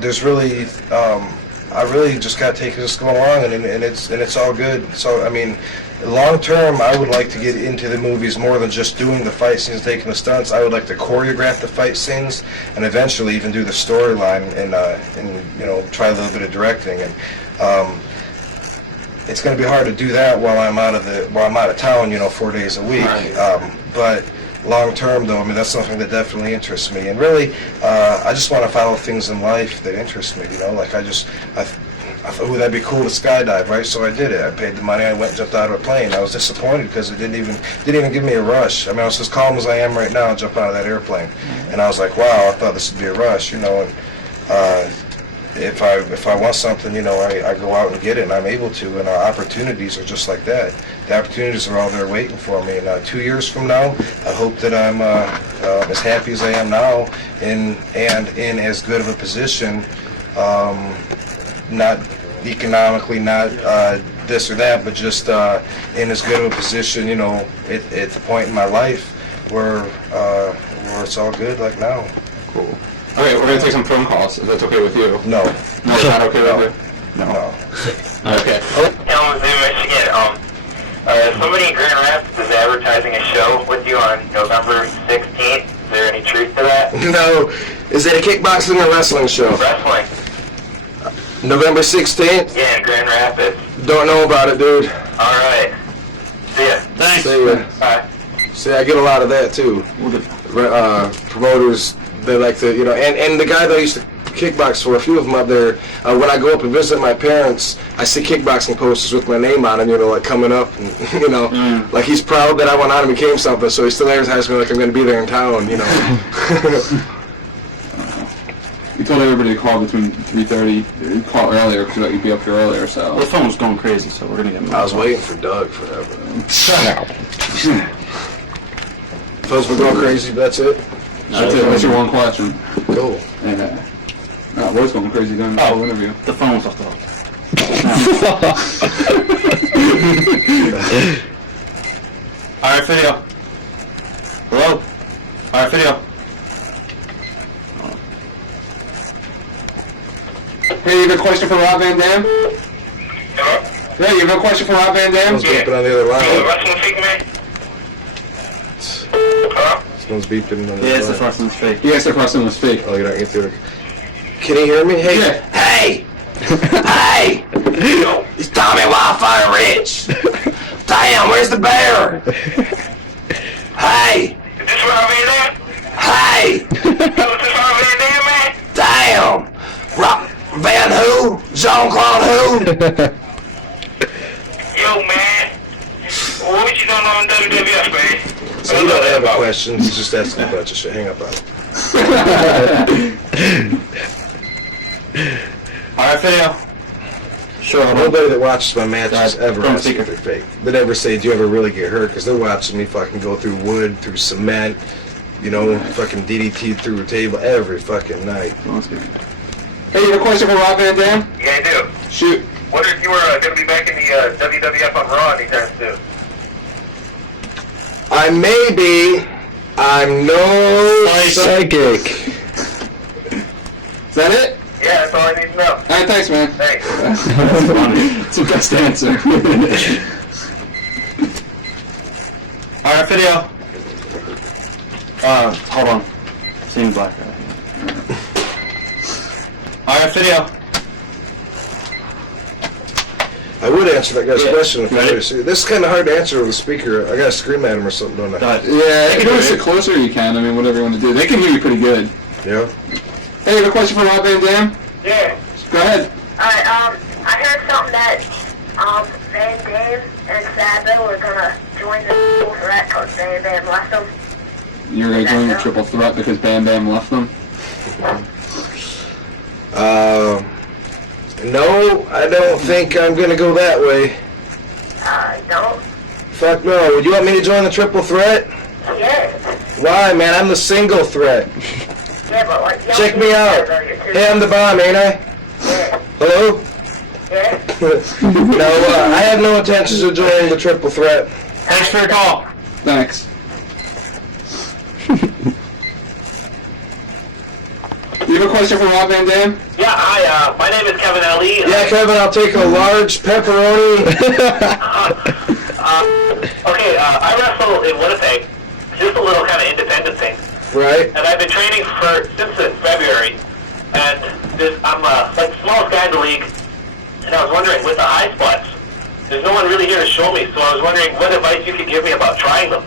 there's really, I really just got to take this going along, and it's all good. So I mean, long term, I would like to get into the movies more than just doing the fight scenes, taking the stunts. I would like to choreograph the fight scenes, and eventually even do the storyline and you know, try a little bit of directing. And it's going to be hard to do that while I'm out of town, you know, 4 days a week. Right. But long term, though, I mean, that's something that definitely interests me. And really, I just want to follow things in life that interest me. You know, like I thought, ooh, that'd be cool to skydive, right? So I did it. I paid the money. I went and jumped out of a plane. I was disappointed because it didn't even give me a rush. I mean, I was as calm as I am right now, jump out of that airplane, and I was like, wow, I thought this would be a rush, you know. And if I want something, you know, I go out and get it, and I'm able to. And our opportunities are just like that. The opportunities are all there waiting for me. And 2 years from now, I hope that I'm as happy as I am now, and in as good of a position. Not economically, not this or that, but just in as good of a position, you know, at the point in my life where it's all good, like now. Cool. Okay, we're going to take some phone calls, if that's okay with you. No. No, it's not okay with you? No. Okay. Elm's in Michigan. Somebody in Grand Rapids is advertising a show with you on November 16th. Is there any truth to that? No. Is it a kickboxing or wrestling show? Wrestling. November 16th? Yeah, in Grand Rapids. Don't know about it, dude. All right. See ya. Thanks. See ya. Bye. See, I get a lot of that, too. Promoters, they like to, you know, and the guy that I used to kickbox for, a few of them up there, when I go up and visit my parents, I see kickboxing posters with my name on them, you know, like coming up, and, you know, like he's proud that I went on and became something, so he still advertises me like I'm going to be there in town, you know. We told everybody to call between 3:30. Call earlier because you'd be up here earlier. So The phone was going crazy, so we're gonna get moving. I was waiting for Doug forever. Phone's been going crazy, but that's it? that's it. That's your one question. Cool. Yeah. No, I was going crazy during the whole interview. The phone was off the hook. All right, video. Hello. All right, video. Hey, you have a question for Rob Van Dam? Hello? Yeah, you have a question for Rob Van Dam? Someone's beeping on the other line. Wrestling fake man? Hello? Someone's beeping on the other Yeah, it's the line. first one's fake. Yes, the question was fake. Oh, you're not getting through it. Can he hear me? Hey! Yeah. Hey! Hey! It's Tommy Wildfire Rich! Damn, where's the bear? Hey! Is this Rob Van Dam? Hey! Is this Rob Van Dam, man? Damn! Rob Van who? Jean-Claude who? Yo, man. What you done on WWF, man? So he don't have a question. He's just asking a bunch of shit. Hang up on him. All right, video. Sure. Hold on. Nobody that watches my matches God, ever don't asks speak if they're fake. They never say, do you ever really get hurt? Because they're watching me fucking go through wood, through cement, you know, fucking DDT through a table every fucking night. Hey, you have a question for Rob Van Dam? Yeah, I do. Shoot. Wonder if you were going to be back in the WWF on Raw anytime soon. I may be. I'm no psychic. Is that it? Yeah, that's all I need to know. All right, thanks, man. Thanks. That's funny. It's the best answer. video. Hold on. Seeing black right here. Alright, video. I would answer that guy's Yeah. question if I Ready? could see. This is kind of hard to answer with a speaker. I gotta scream at him or something, don't I? Yeah, you can do sit closer you can. I mean, whatever you want to do. They can hear you pretty good. Yeah. Hey, you have a question for Rob Van Dam? Yeah. Go ahead. Alright, I heard something that, Van Dam and Sabo are gonna join the Triple Threat because Van Dam left them. You're going to join the triple threat because Bam Bam left them? No, I don't think I'm gonna go that way. Don't? Fuck no. Would you want me to join the triple threat? Yeah. Why, man? I'm the single threat. Yeah, but like, you Check me out. Hey, I'm the bomb, ain't I? Yeah. Hello? Yeah. No, I have no intentions of joining the triple threat. Thanks for your call. Thanks. You have a question for Rob Van Dam? Yeah, hi, my name is Kevin Ellie. Yeah, Kevin, I'll take a large pepperoni. Okay, I wrestle in Winnipeg, just a little kind of independent thing. Right. And I've been training since February, and I'm like the smallest guy in the league, and I was wondering, with the high spots, there's no one really here to show me, so I was wondering what advice you could give me about trying them.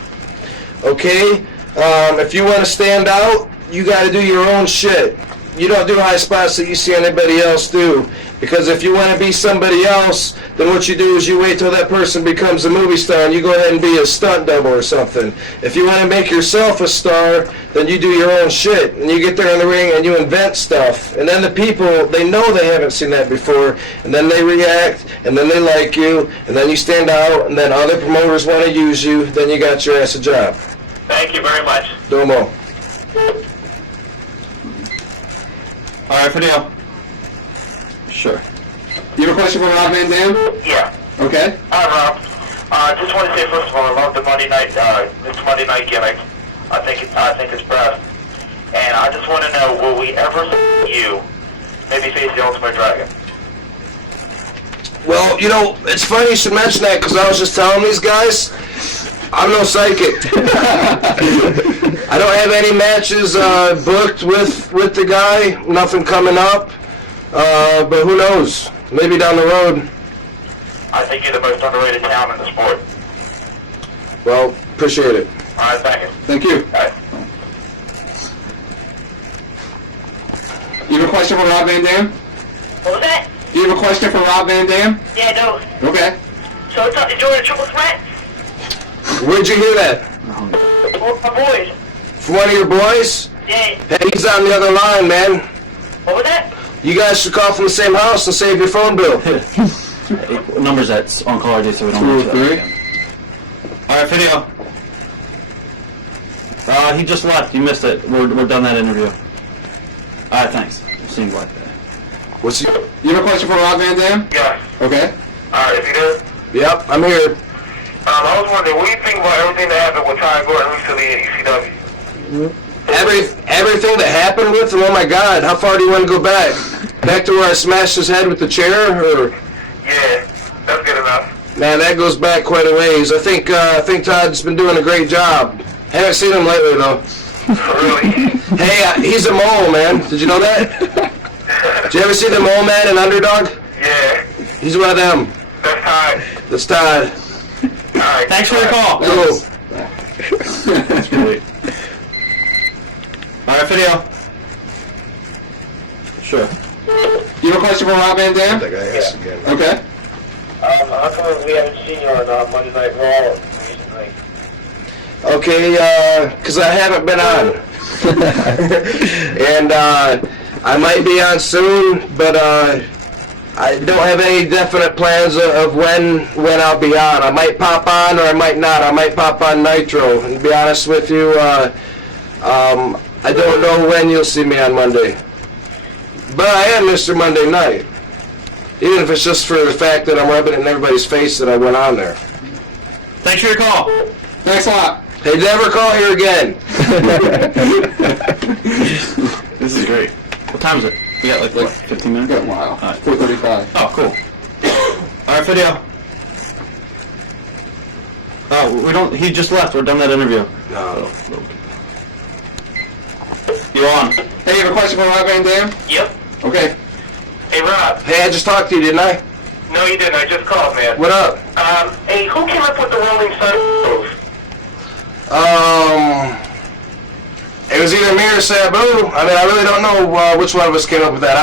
Okay, if you want to stand out, you got to do your own shit. You don't do high spots that you see anybody else do. Because if you want to be somebody else, then what you do is you wait till that person becomes a movie star and you go ahead and be a stunt double or something. If you want to make yourself a star, then you do your own shit. And you get there in the ring and you invent stuff. And then the people, they know they haven't seen that before. And then they react, and then they like you, and then you stand out, and then other promoters want to use you, then you got your ass a job. Thank you very much. Domo. Alright, video. Sure. You have a question for Rob Van Dam? Yeah. Okay. Hi, Rob. Just want to say, first of all, I love the Monday night, this Monday night gimmick. I think it's best. And I just want to know, will we ever see you maybe face the Ultimate Dragon? Well, you know, it's funny you should mention that because I was just telling these guys, I'm no psychic. I don't have any matches booked with the guy, nothing coming up, but who knows, maybe down the road. I think you're the most underrated talent in the sport. Well, appreciate it. All right, thank you. Thank you. All right. You have a question for Rob Van Dam? What was that? You have a question for Rob Van Dam? Yeah, no. Okay. So it's up to join the Triple Threat? Where'd you hear that? Well, my boys. From one of your boys? Yeah. Hey, he's on the other line, man. What was that? You guys should call from the same house and save your phone bill. Numbers that's on call ID, so we don't mention that 203. again. Alright, video. He just left. You missed it. We're done that interview. Alright, thanks. Seems like that. What's he? You have a question for Rob Van Dam? Yeah. Okay. All right, if you do. Yep, I'm here. I was wondering, what do you think about everything that happened with Ty Gordon recently in ECW? Everything that happened with him, oh my God, how far do you want to go back? Back to where I smashed his head with the chair? Or Yeah, that's good enough. man, that goes back quite a ways. I think Todd's been doing a great job. Haven't seen him lately though. Really? Hey, he's a mole, man. Did you know that? Did you ever see the mole man in Underdog? Yeah, He's one of them. that's Ty. That's Todd. All right. Thanks for the call. Go. That's great. Alright, video. Sure. You have a question for Rob Van Dam? That guy asked again. Okay. How come we haven't seen you on Monday Night Raw recently? Okay, because I haven't been on. And I might be on soon, but I don't have any definite plans of when I'll be on. I might pop on or I might not. I might pop on Nitro. And to be honest with you, I don't know when you'll see me on Monday. But I am Mr. Monday Night. Even if it's just for the fact that I'm rubbing it in everybody's face that I went on there. Thanks for your call. Thanks a lot. Hey, never call here again. This is great. What time is it? We got like what, 15 minutes? Got a while. Alright. 4:35. Oh, cool. Alright, video. We don't. He just left. We're done that interview. No. You're on. Hey, you have a question for Rob Van Dam? Yep. Okay. Hey, Rob. Hey, I just talked to you, didn't I? No, you didn't. I just called, man. What up? Hey, who came up with the Rolling Sun move? It was either me or Sabu. I mean, I really don't know which one of us came up with that.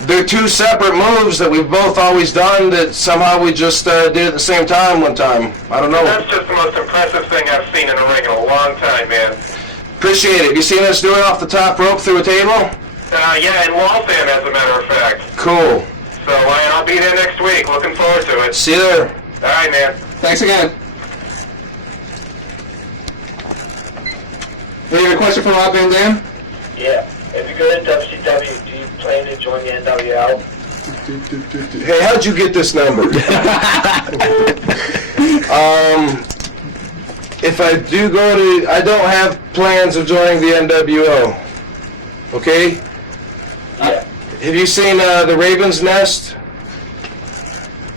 They're two separate moves that we've both always done that somehow we just did at the same time one time. I don't know. That's just the most impressive thing I've seen in a ring in a long time, man. Appreciate it. You seen us do it off the top rope through a table? Yeah, in Waltham, as a matter of fact. Cool. So I'll be there next week. Looking forward to it. See you there. All right, man. Thanks again. Hey, you have a question for Rob Van Dam? Yeah. If you go to WCW, do you plan to join the NWL? Hey, how'd you get this number? If I do go to, I don't have plans of joining the NWO. Okay? Yeah. Have you seen the Raven's Nest?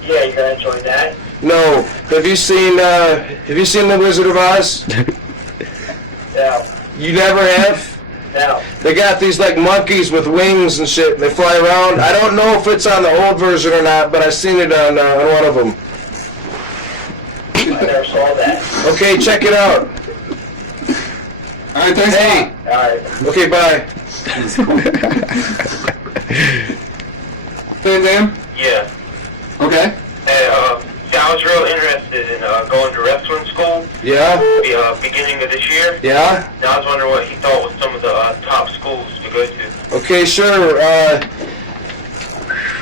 Yeah, you gonna join that? No. Have you seen the Wizard of Oz? No. You never have? No. They got these like monkeys with wings and shit, and they fly around. I don't know if it's on the old version or not, but I seen it on one of them. I never saw that. Okay, check it out. All right, thanks. Hey. All right. Okay, bye. Van Dam? Yeah. Okay. See, I was real interested in going to wrestling school Yeah? the beginning of this year. Yeah? And I was wondering what he thought was some of the top schools to go to. Okay, sure.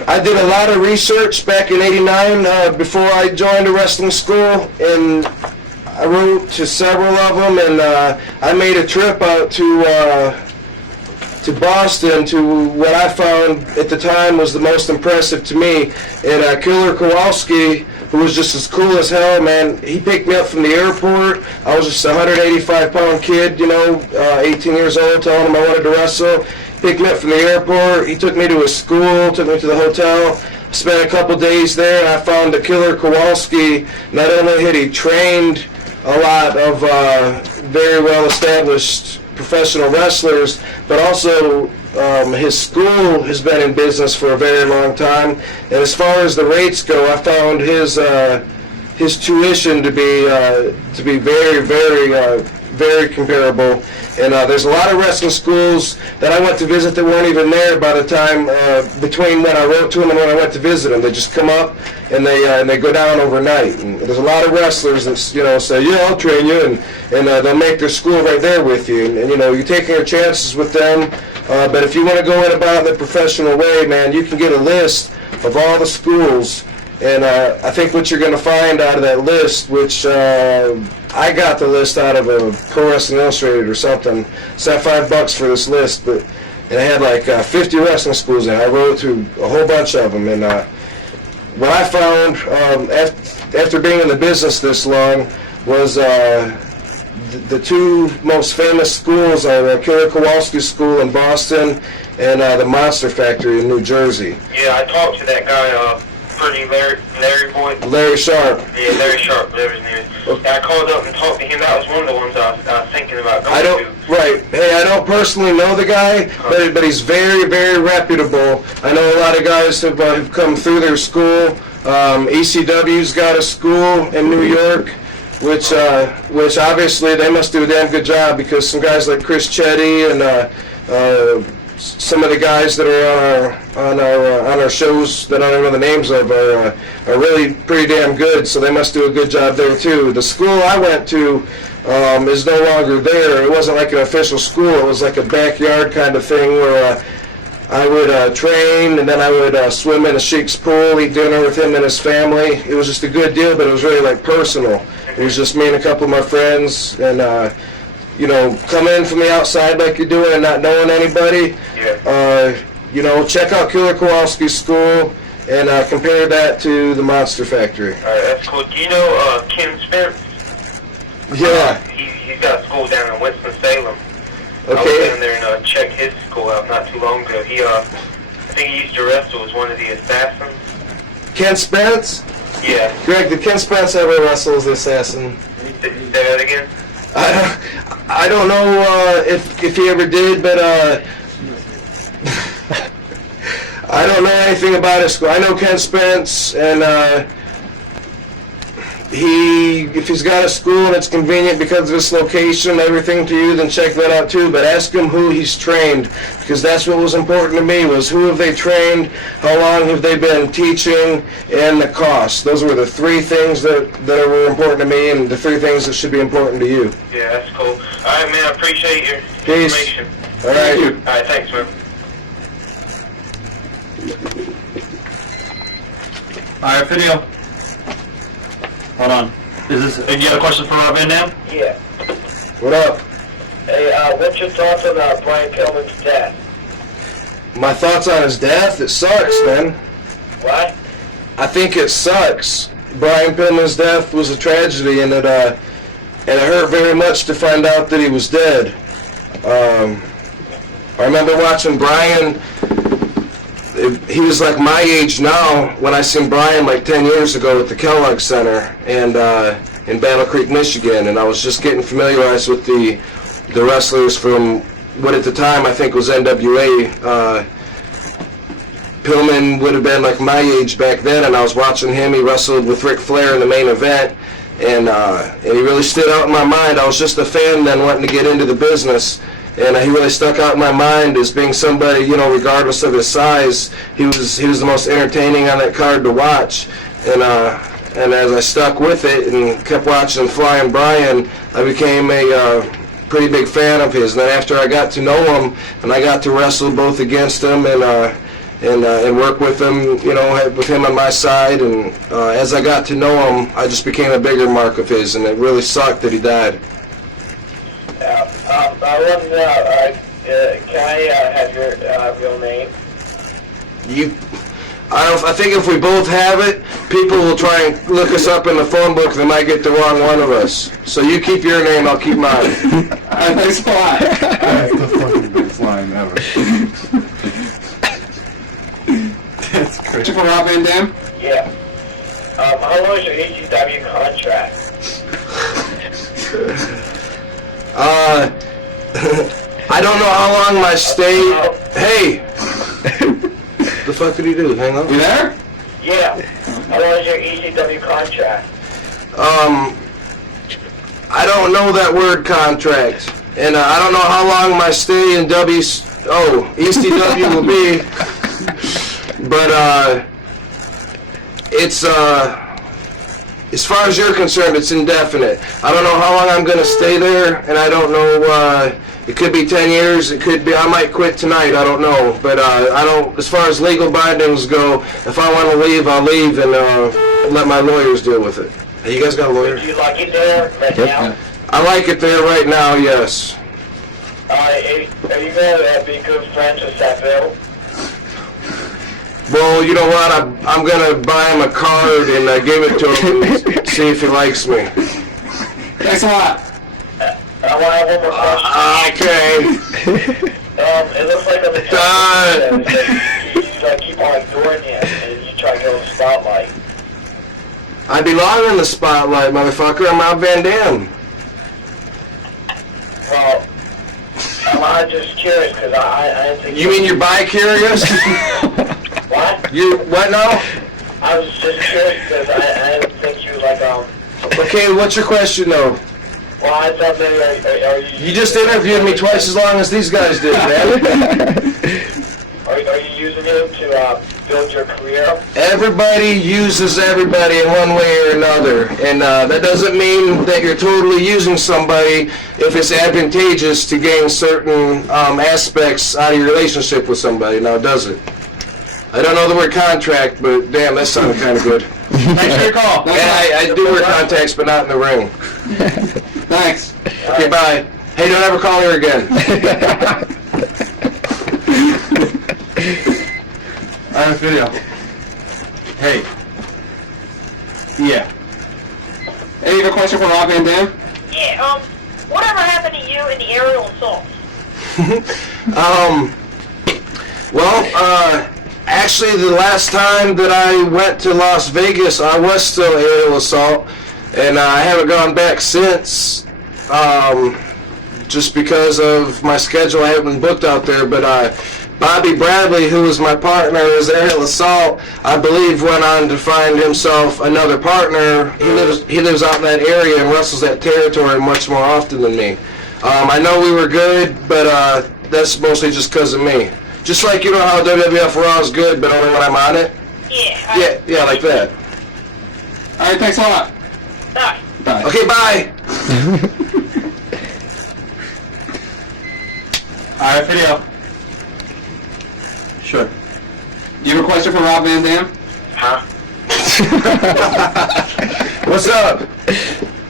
I did a lot of research back in '89 before I joined a wrestling school, and I wrote to several of them, and I made a trip out to Boston to what I found at the time was the most impressive to me. And Killer Kowalski, who was just as cool as hell, man, he picked me up from the airport. I was just a 185-pound kid, 18 years old, telling him I wanted to wrestle. Picked me up from the airport. He took me to his school, took me to the hotel. Spent a couple days there, and I found that Killer Kowalski, not only had he trained a lot of very well-established professional wrestlers, but also his school has been in business for a very long time. And as far as the rates go, I found his tuition to be very, very, very comparable. And there's a lot of wrestling schools that I went to visit that weren't even there by the time between when I wrote to them and when I went to visit them. They just come up and they go down overnight. And there's a lot of wrestlers that say, yeah, I'll train you, and they'll make their school right there with you. And you're taking your chances with them. But if you want to go in about it the professional way, man, you can get a list of all the schools. And I think what you're going to find out of that list, which I got the list out of a Pro Wrestling Illustrated or something. Set $5 for this list, and it had like 50 wrestling schools in it. I wrote to a whole bunch of them, and what I found after being in the business this long was the two most famous schools are Killer Kowalski's school in Boston and the Monster Factory in New Jersey. Yeah, I talked to that guy, Larry Boyd. Larry Sharp. Yeah, Larry Sharp, whatever his name is. I called up and talked to him. That was one of the ones I was thinking about going to. Right. Hey, I don't personally know the guy, but he's very, very reputable. I know a lot of guys have come through their school. ECW's got a school in New York, which obviously they must do a damn good job, because some guys like Chris Chetty and some of the guys that are on our shows that I don't know the names of are really pretty damn good. So they must do a good job there too. The school I went to is no longer there. It wasn't like an official school. It was like a backyard kind of thing where I would train, and then I would swim in a sheik's pool, eat dinner with him and his family. It was just a good deal, but it was really like personal. It was just me and a couple of my friends, and come in from the outside like you're doing and not knowing anybody. Yeah. Check out Killer Kowalski's school and compare that to the Monster Factory. All right, that's cool. Do you know Ken Spence? Yeah. He's got a school down in Winston-Salem. Okay. I was down there and checked his school out not too long ago. I think he used to wrestle as one of the assassins. Ken Spence? Yeah. Greg, did Ken Spence ever wrestle as the Assassin? Say that again? I don't know if he ever did, but I don't know anything about his school. I know Ken Spence, and if he's got a school and it's convenient because of its location and everything to you, then check that out too. But ask him who he's trained, because that's what was important to me, was who have they trained, how long have they been teaching, and the cost. Those were the three things that were important to me, and the three things that should be important to you. Yeah, that's cool. All right, man, I appreciate your Peace. information. All right. you. All right, thanks, man. All right, video. Hold on. Is this? You got a question for Rob Van Dam? Yeah. What up? Hey, what's your thoughts on Brian Pillman's death? My thoughts on his death? It sucks, man. What? I think it sucks. Brian Pillman's death was a tragedy, and it hurt very much to find out that he was dead. I remember watching Brian. He was like my age now when I seen Brian like 10 years ago at the Kellogg Center and in Battle Creek, Michigan, and I was just getting familiarized with the wrestlers from what at the time I think was NWA. Pillman would have been like my age back then, and I was watching him. He wrestled with Ric Flair in the main event, and he really stood out in my mind. I was just a fan then, wanting to get into the business, and he really stuck out in my mind as being somebody, you know, regardless of his size, he was the most entertaining on that card to watch, and as I stuck with it and kept watching Flying Brian, I became a pretty big fan of his. And then after I got to know him, and I got to wrestle both against him and work with him, you know, with him on my side, and as I got to know him, I just became a bigger mark of his, and it really sucked that he died. I want to know, can I have your real name? I think if we both have it, people will try and look us up in the phone book. They might get the wrong one of us. So you keep your name, I'll keep mine. Thanks a lot. That's the fucking best line ever. That's crazy. Question for Rob Van Dam? Yeah. How long is your ECW contract? I don't know how long my stay. Hey, the fuck did he do? Hang on. You there? Yeah. How long is your ECW contract? I don't know that word contract, and I don't know how long my stay in ECW will be. But it's as far as you're concerned, it's indefinite. I don't know how long I'm going to stay there, and I don't know. It could be 10 years. It could be. I might quit tonight. I don't know. But I don't. As far as legal bindings go, if I want to leave, I'll leave, and let my lawyers deal with it. Hey, you guys got a lawyer? Do you like it there right now? I like it there right now. Yes. Are you going to be good friends with Saville? Well, you know what? I'm gonna buy him a card and give it to him and see if he likes me. Thanks a lot. I want to have one more question. Okay. It looks like on the top, you like keep on ignoring you, and you try to get on the spotlight. I belong in the spotlight, motherfucker. I'm Rob Van Dam. Well, I'm just curious because I didn't think. You mean you're bi-curious? What? You what now? I was just curious because I didn't think you like Okay, what's your question though? Well, I thought maybe are you. You just interviewed me twice as long as these guys did, man. Are you using him to build your career? Everybody uses everybody in one way or another, and that doesn't mean that you're totally using somebody if it's advantageous to gain certain aspects out of your relationship with somebody. Now, does it? I don't know the word contract, but damn, that sounded kind of good. Thanks for your call. And I do wear contacts, but not in the ring. Thanks. Okay, bye. Hey, don't ever call her again. I have a video. Hey. Yeah. Hey, you have a question for Rob Van Dam? Yeah, whatever happened to you in the aerial assault? Well, Actually, the last time that I went to Las Vegas, I was still aerial assault, and I haven't gone back since. Just because of my schedule, I haven't been booked out there. But Bobby Bradley, who was my partner as aerial assault, I believe went on to find himself another partner. He lives out in that area and wrestles that territory much more often than me. I know we were good, but that's mostly just because of me. Just like you know how WWF Raw is good, but only when I'm on it? Yeah. Yeah, like that. All right, thanks a lot. Bye. Bye. Okay, bye. All right, video. Sure. You have a question for Rob Van Dam? Huh? What's up?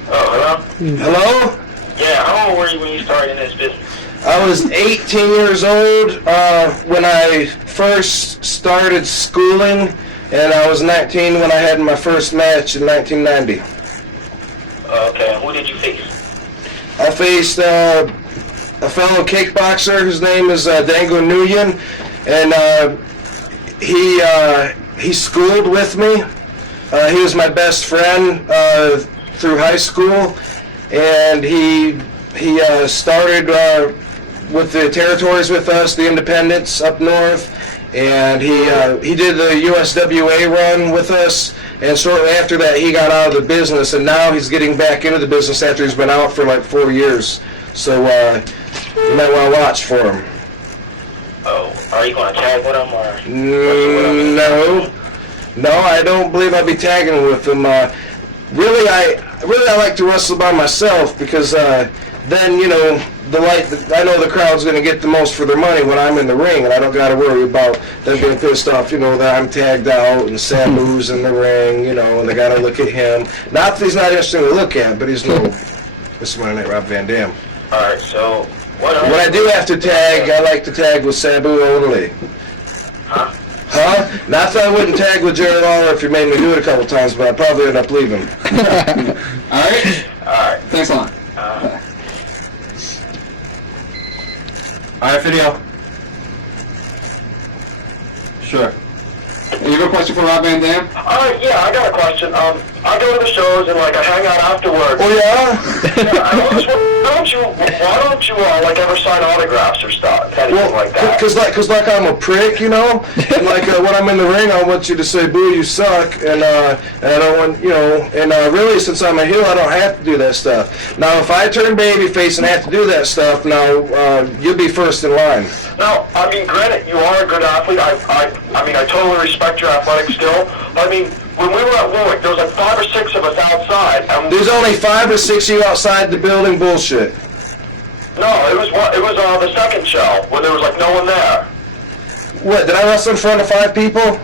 Oh, hello? Hello? Yeah, how old were you when you started in this business? I was 18 years old when I first started schooling, and I was 19 when I had my first match in 1990. Okay, who did you face? I faced a fellow kickboxer. His name is Dango Nguyen, and he schooled with me. He was my best friend through high school, and he started with the territories with us, the independents up north, and he did the USWA run with us, and shortly after that he got out of the business, and now he's getting back into the business after he's been out for like 4 years. So you might want to watch for him. Oh, are you going to tag with him or? No, I don't believe I'll be tagging with him. Really, I like to wrestle by myself because then you know I know the crowd's going to get the most for their money when I'm in the ring, and I don't got to worry about them being pissed off. You know that I'm tagged out and Sabu's in the ring. You know, and they got to look at him. Not that he's not interesting to look at, but he's no. This is Monday Night Rob Van Dam. All right, so what? When I do have to tag, I like to tag with Sabu only. Huh? Huh? Not that I wouldn't tag with Jerry Lawler if you made me do it a couple times, but I'd probably end up leaving. All right? All right. Thanks a lot. All right, video. Sure. You have a question for Rob Van Dam? Yeah, I got a question. I go to the shows and like I hang out afterwards. Oh yeah? Yeah, I was wondering, why don't you like ever sign autographs or stuff, anything like that? Cause like I'm a prick, you know. And like when I'm in the ring, I want you to say, "Boo, you suck," and I don't want, you know. And really, since I'm a heel, I don't have to do that stuff. Now, if I turn babyface and have to do that stuff, now you'll be first in line. No, I mean, granted, you are a good athlete. I mean, I totally respect your athletic skill. I mean, when we were at Warwick, there was like 5 or 6 of us outside. And There's only 5 or 6 of you outside the building. Bullshit. No, it was the second show when there was like no one there. What? Did I wrestle in front of 5 people?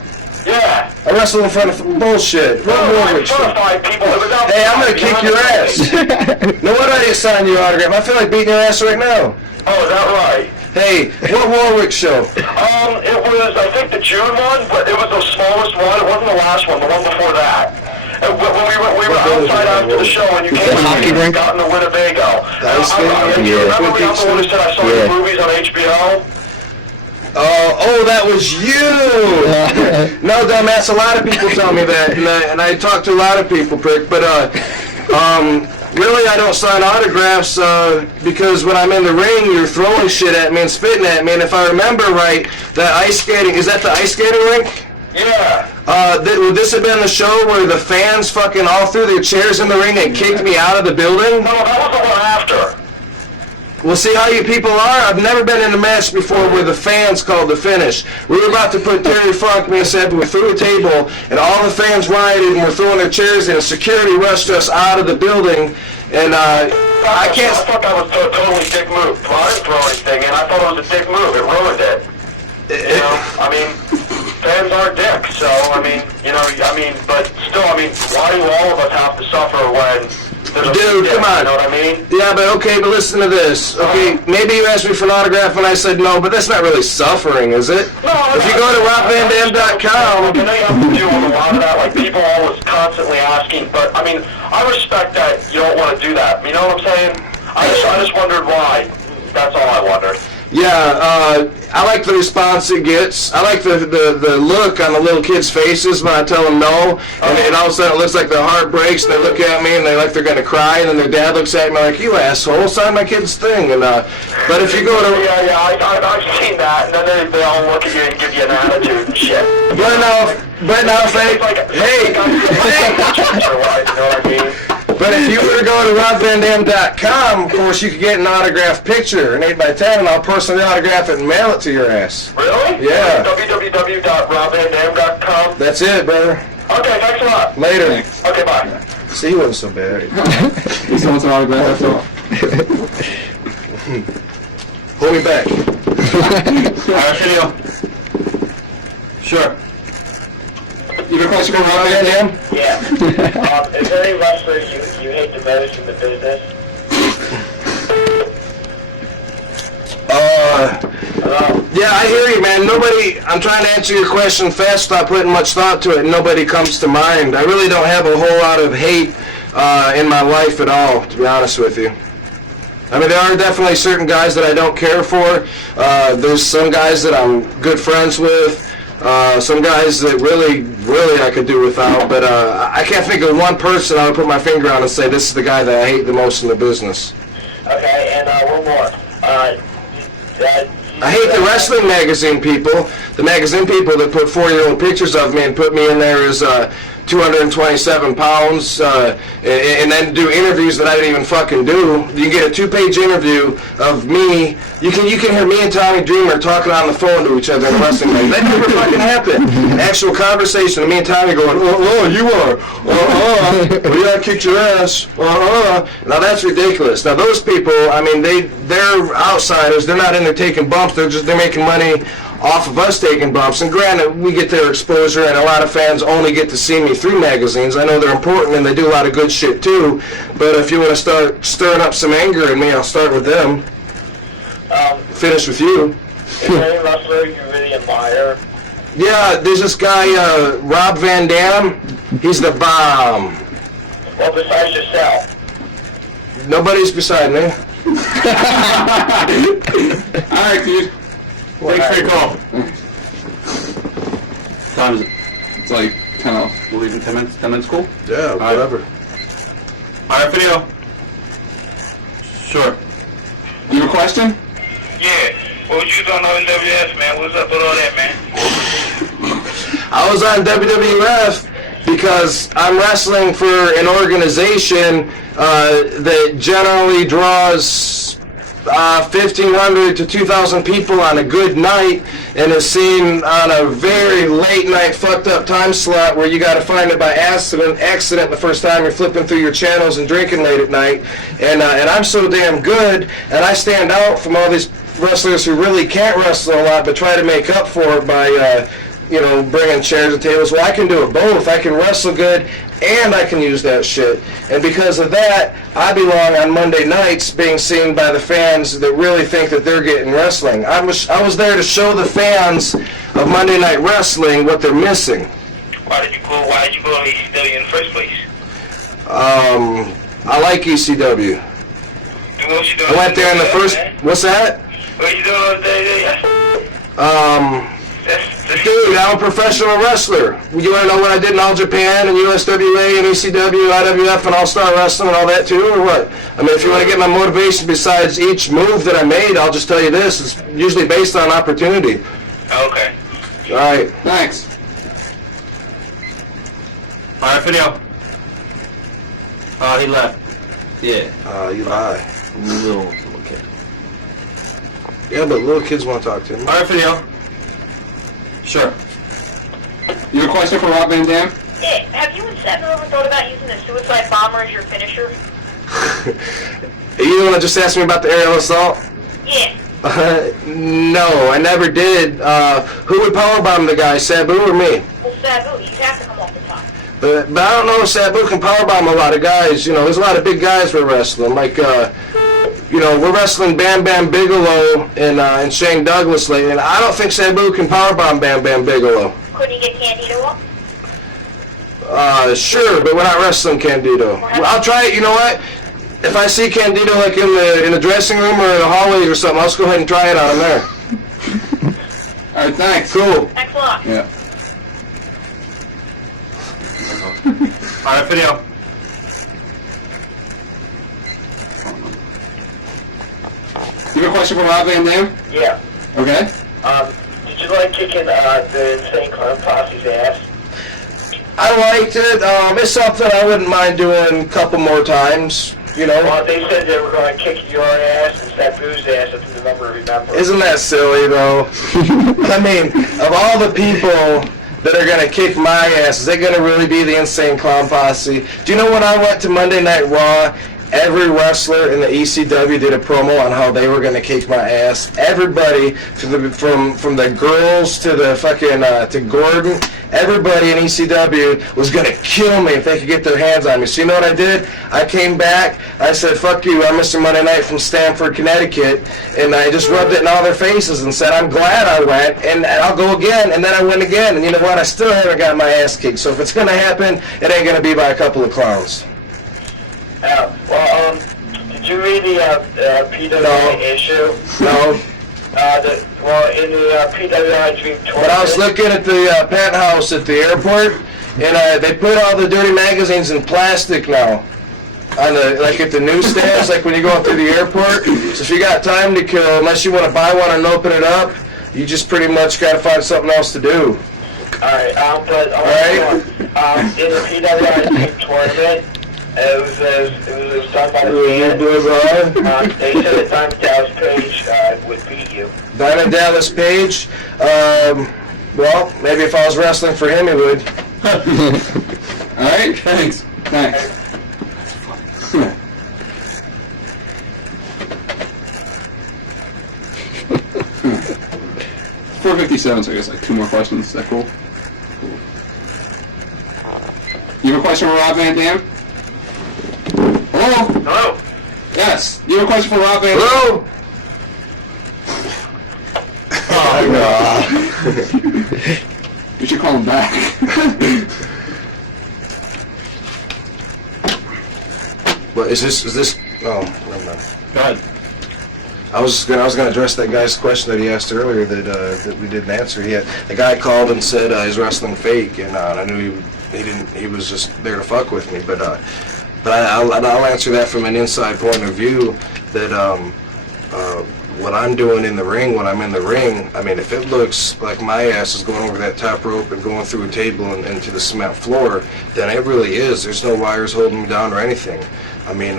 Yeah. I wrestled in front of bullshit. No, What not Warwick in front of shit? 5 people. It was outside. Hey, I'm gonna kick your ass. No wonder I didn't sign your autograph. I feel like beating your ass right now. Oh, is that right? Hey, what Warwick show? It was, I think, the June one, but it was the smallest one. It wasn't the last one, the one before that. And when we were outside after the show, and you came hockey rink? out in the Winnebago. Yeah. You remember me? I'm the one who said I saw your movies on HBO? Oh, that was you! No, dumbass, a lot of people tell me that, and I talk to a lot of people, prick, but, really, I don't sign autographs because when I'm in the ring, you're throwing shit at me and spitting at me. And if I remember right, that ice skating, is that the ice skating rink? Yeah. Would this have been the show where the fans fucking all threw their chairs in the ring and kicked me out of the building? No, that was the one after. Well, see how you people are? I've never been in a match before where the fans called the finish. We were about to put Terry Funk, me and Sabu through a table, and all the fans rioted and were throwing their chairs in, and security rushed us out of the building, and I can't... I thought that was a totally dick move. Well, I didn't throw anything in. I thought it was a dick move. It ruined it. You know, I mean, fans are dicks, so, I mean, you know, but still, I mean, why do all of us have to suffer when... Dude, come on. You know what I mean? Yeah, but okay, but listen to this. Okay, maybe you asked me for an autograph and I said no, but that's not really suffering, is it? No, if you go to rockvandam.com... I know you have to deal with a lot of that, like people always constantly asking, but I mean, I respect that you don't want to do that. You know what I'm saying? I just wondered why. That's all I wondered. Yeah, I like the response it gets. I like the look on the little kids' faces when I tell them no, and all of a sudden it looks like their heart breaks, and they look at me and they like they're gonna cry, and then their dad looks at me like, "You asshole, sign my kid's thing." And but if you go to I've seen that, and then they all look at you and give you an attitude and shit. but now if they, hey, You know what I mean? but if you were to go to robvandam.com, of course you could get an autographed picture, an 8x10, and I'll personally autograph it and mail it to your ass. Really? Yeah. www.robvandam.com. That's it, brother. Okay, thanks a lot. Later. Okay, bye. See, he wasn't so bad. He still wants an autograph after all. Hold me back. Alright, video. Sure. You have a question for Rob Van Dam? Yeah. Is there any wrestler you hate the most in the business? Yeah, I hear you, man. I'm trying to answer your question fast without putting much thought to it, and nobody comes to mind. I really don't have a whole lot of hate in my life at all, to be honest with you. I mean, there are definitely certain guys that I don't care for. There's some guys that I'm good friends with. Some guys that really I could do without, but I can't think of one person I would put my finger on and say this is the guy that I hate the most in the business. Okay, and one more. I hate the wrestling magazine people, the magazine people that put 4-year-old pictures of me and put me in there as 227 pounds, and then do interviews that I didn't even fucking do. You get a 2-page interview of me. You can hear me and Tommy Dreamer talking on the phone to each other in a wrestling match. That never fucking happened. Actual conversation of me and Tommy going, you are, well, yeah, I kicked your ass, Now that's ridiculous. Now those people, I mean, they're outsiders. They're not in there taking bumps. They're making money off of us taking bumps, and granted, we get their exposure, and a lot of fans only get to see me through magazines. I know they're important, and they do a lot of good shit too, but if you want to start stirring up some anger in me, I'll start with them. Finish with you. Is there any wrestler you really admire? Yeah, there's this guy, Rob Van Dam. He's the bomb. Well, besides yourself. Nobody's beside me. All right, dude. Thanks for your call. Time is it? It's like 10 off. We'll leave in 10 minutes. 10 minutes cool? Yeah, whatever. Alright, video. Sure. You have a question? Yeah. What you doing on WWF, man? What's up with all that, man? I was on WWF because I'm wrestling for an organization that generally draws 1,500 to 2,000 people on a good night, and is seen on a very late night fucked up time slot where you got to find it by accident the first time you're flipping through your channels and drinking late at night, and I'm so damn good, and I stand out from all these wrestlers who really can't wrestle a lot but try to make up for it by bringing chairs and tables. Well, I can do it both. I can wrestle good and I can use that shit. And because of that, I belong on Monday nights being seen by the fans that really think that they're getting wrestling. I was there to show the fans of Monday Night Wrestling what they're missing. Why did you go to ECW in the first place? I like ECW. I went there in the first... What's that? What you doing all day? Dude, I'm a professional wrestler. You want to know what I did in All Japan and USWA and ECW, IWF and All-Star Wrestling and all that too, or what? I mean, if you want to get my motivation besides each move that I made, I'll just tell you this. It's usually based on opportunity. Okay. All right. Thanks. Alright, video. He left. Yeah. You lie. Little kid. Yeah, but little kids want to talk to him. Alright, video. Sure. You have a question for Rob Van Dam? Yeah, have you and Seth ever thought about using the suicide bomber as your finisher? You want to just ask me about the aerial assault? Yeah. No, I never did. Who would powerbomb the guy, Sabu or me? Well, Sabu, you have to come off the top. But I don't know if Sabu can powerbomb a lot of guys. You know, there's a lot of big guys we're wrestling. Like, we're wrestling Bam Bam Bigelow and Shane Douglas lately, and I don't think Sabu can powerbomb Bam Bam Bigelow. Couldn't you get Candido up? Sure, but we're not wrestling Candido. Well, I'll try it. You know what? If I see Candido like in the dressing room or in the hallway or something, I'll just go ahead and try it on him there. All right, thanks. Cool. Thanks a lot. Yeah. All right, video. You have a question for Rob Van Dam? Yeah. Okay. Did you like kicking the Insane Clown Posse's ass? I liked it. It's something I wouldn't mind doing a couple more times. You know. Well, they said they were going to kick your ass and Sabu's ass if the number remember. Isn't that silly though? I mean, of all the people that are gonna kick my ass, is it gonna really be the Insane Clown Posse? Do you know when I went to Monday Night Raw, every wrestler in the ECW did a promo on how they were gonna kick my ass. Everybody, from the girls to the fucking to Gordon, everybody in ECW was gonna kill me if they could get their hands on me. So you know what I did? I came back. I said, "Fuck you! I'm Mr. Monday Night from Stamford, Connecticut," and I just rubbed it in all their faces and said, "I'm glad I went, and I'll go again." And then I went again, and you know what? I still haven't got my ass kicked. So if it's gonna happen, it ain't gonna be by a couple of clowns. Did you read the PWI issue? No. In the PWI Dream Tour. But I was looking at the penthouse at the airport, and they put all the dirty magazines in plastic now. On the at the newsstands, like when you go through the airport. So if you got time to kill, unless you want to buy one and open it up, you just pretty much got to find something else to do. Alright, Alright. In the PWI Dream Tournament, it was done by the fans. They said that Diamond Dallas Page would beat you. Diamond Dallas Page, well, maybe if I was wrestling for him, he would. All right, thanks. Thanks. 4:57, so I guess like 2 more questions. Is that cool? You have a question for Rob Van Dam? Hello? Hello? Yes. You have a question for Rob Van Dam? Hello? You should call him back. What is this? Oh, never mind. Go ahead. I was gonna address that guy's question that he asked earlier that we didn't answer. The guy called and said he's wrestling fake, and I knew he was just there to fuck with me. But I'll answer that from an inside point of view. That what I'm doing in the ring, when I'm in the ring, I mean, if it looks like my ass is going over that top rope and going through a table and into the cement floor, then it really is. There's no wires holding me down or anything. I mean,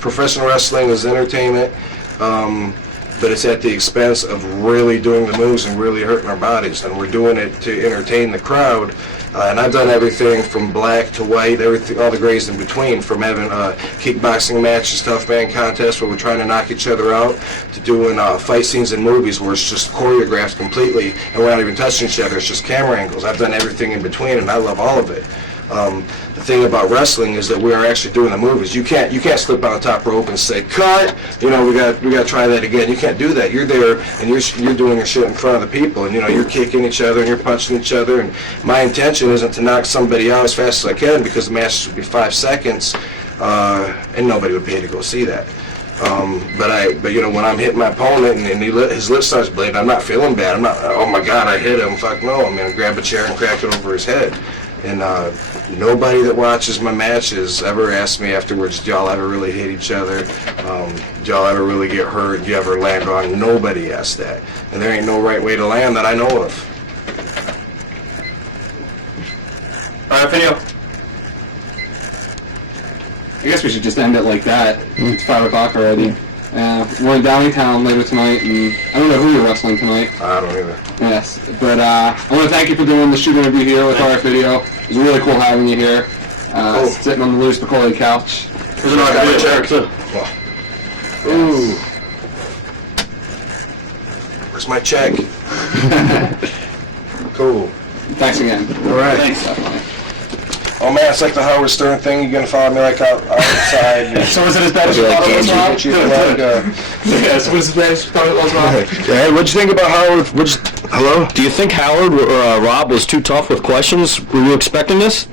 professional wrestling is entertainment, but it's at the expense of really doing the moves and really hurting our bodies. And we're doing it to entertain the crowd. And I've done everything from black to white, everything, all the grays in between, from having kickboxing matches, tough man contests where we're trying to knock each other out, to doing fight scenes in movies where it's just choreographed completely and we're not even touching each other, it's just camera angles. I've done everything in between, and I love all of it. The thing about wrestling is that we are actually doing the movies. You can't slip on the top rope and say cut. You know, we got to try that again. You can't do that. You're there and you're doing your shit in front of the people, and you know you're kicking each other and you're punching each other. And my intention isn't to knock somebody out as fast as I can, because the match would be 5 seconds, and nobody would pay to go see that. But you know, when I'm hitting my opponent and his lip starts bleeding, I'm not feeling bad. I'm not, oh my God, I hit him. Fuck no. I'm gonna grab a chair and crack it over his head. And nobody that watches my matches ever asks me afterwards, do y'all ever really hate each other? Do y'all ever really get hurt? Do you ever land wrong? Nobody asks that. And there ain't no right way to land that I know of. All right, video. I guess we should just end it like that. It's 5 o'clock already. We're in Downtown later tonight, and I don't know who you're wrestling tonight. I don't either. Yes, but I want to thank you for doing the shoot interview here with RF Video. It was really cool having you here, Cool. sitting on the Louis McCauley couch. Here's another video check. Ooh. Where's my check? Cool. Thanks again. All right. Thanks, definitely. Oh man, it's like the Howard Stern thing. You're gonna follow me like outside. So is it as bad as you thought it was, Rob? Yes. Was it as bad as you thought it was, Rob? Hey, what'd you think about Howard? Hello? Do you think Howard Rob was too tough with questions? Were you expecting this?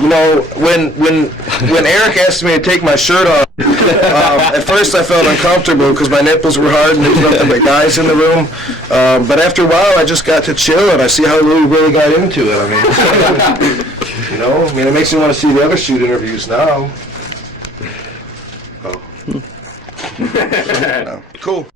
You know, when Eric asked me to take my shirt off, at first I felt uncomfortable because my nipples were hard and there's nothing but guys in the room. But after a while, I just got to chill and I see how Louis really got into it. I mean, you know, I mean, it makes me want to see the other shoot interviews now. Oh. No. Cool.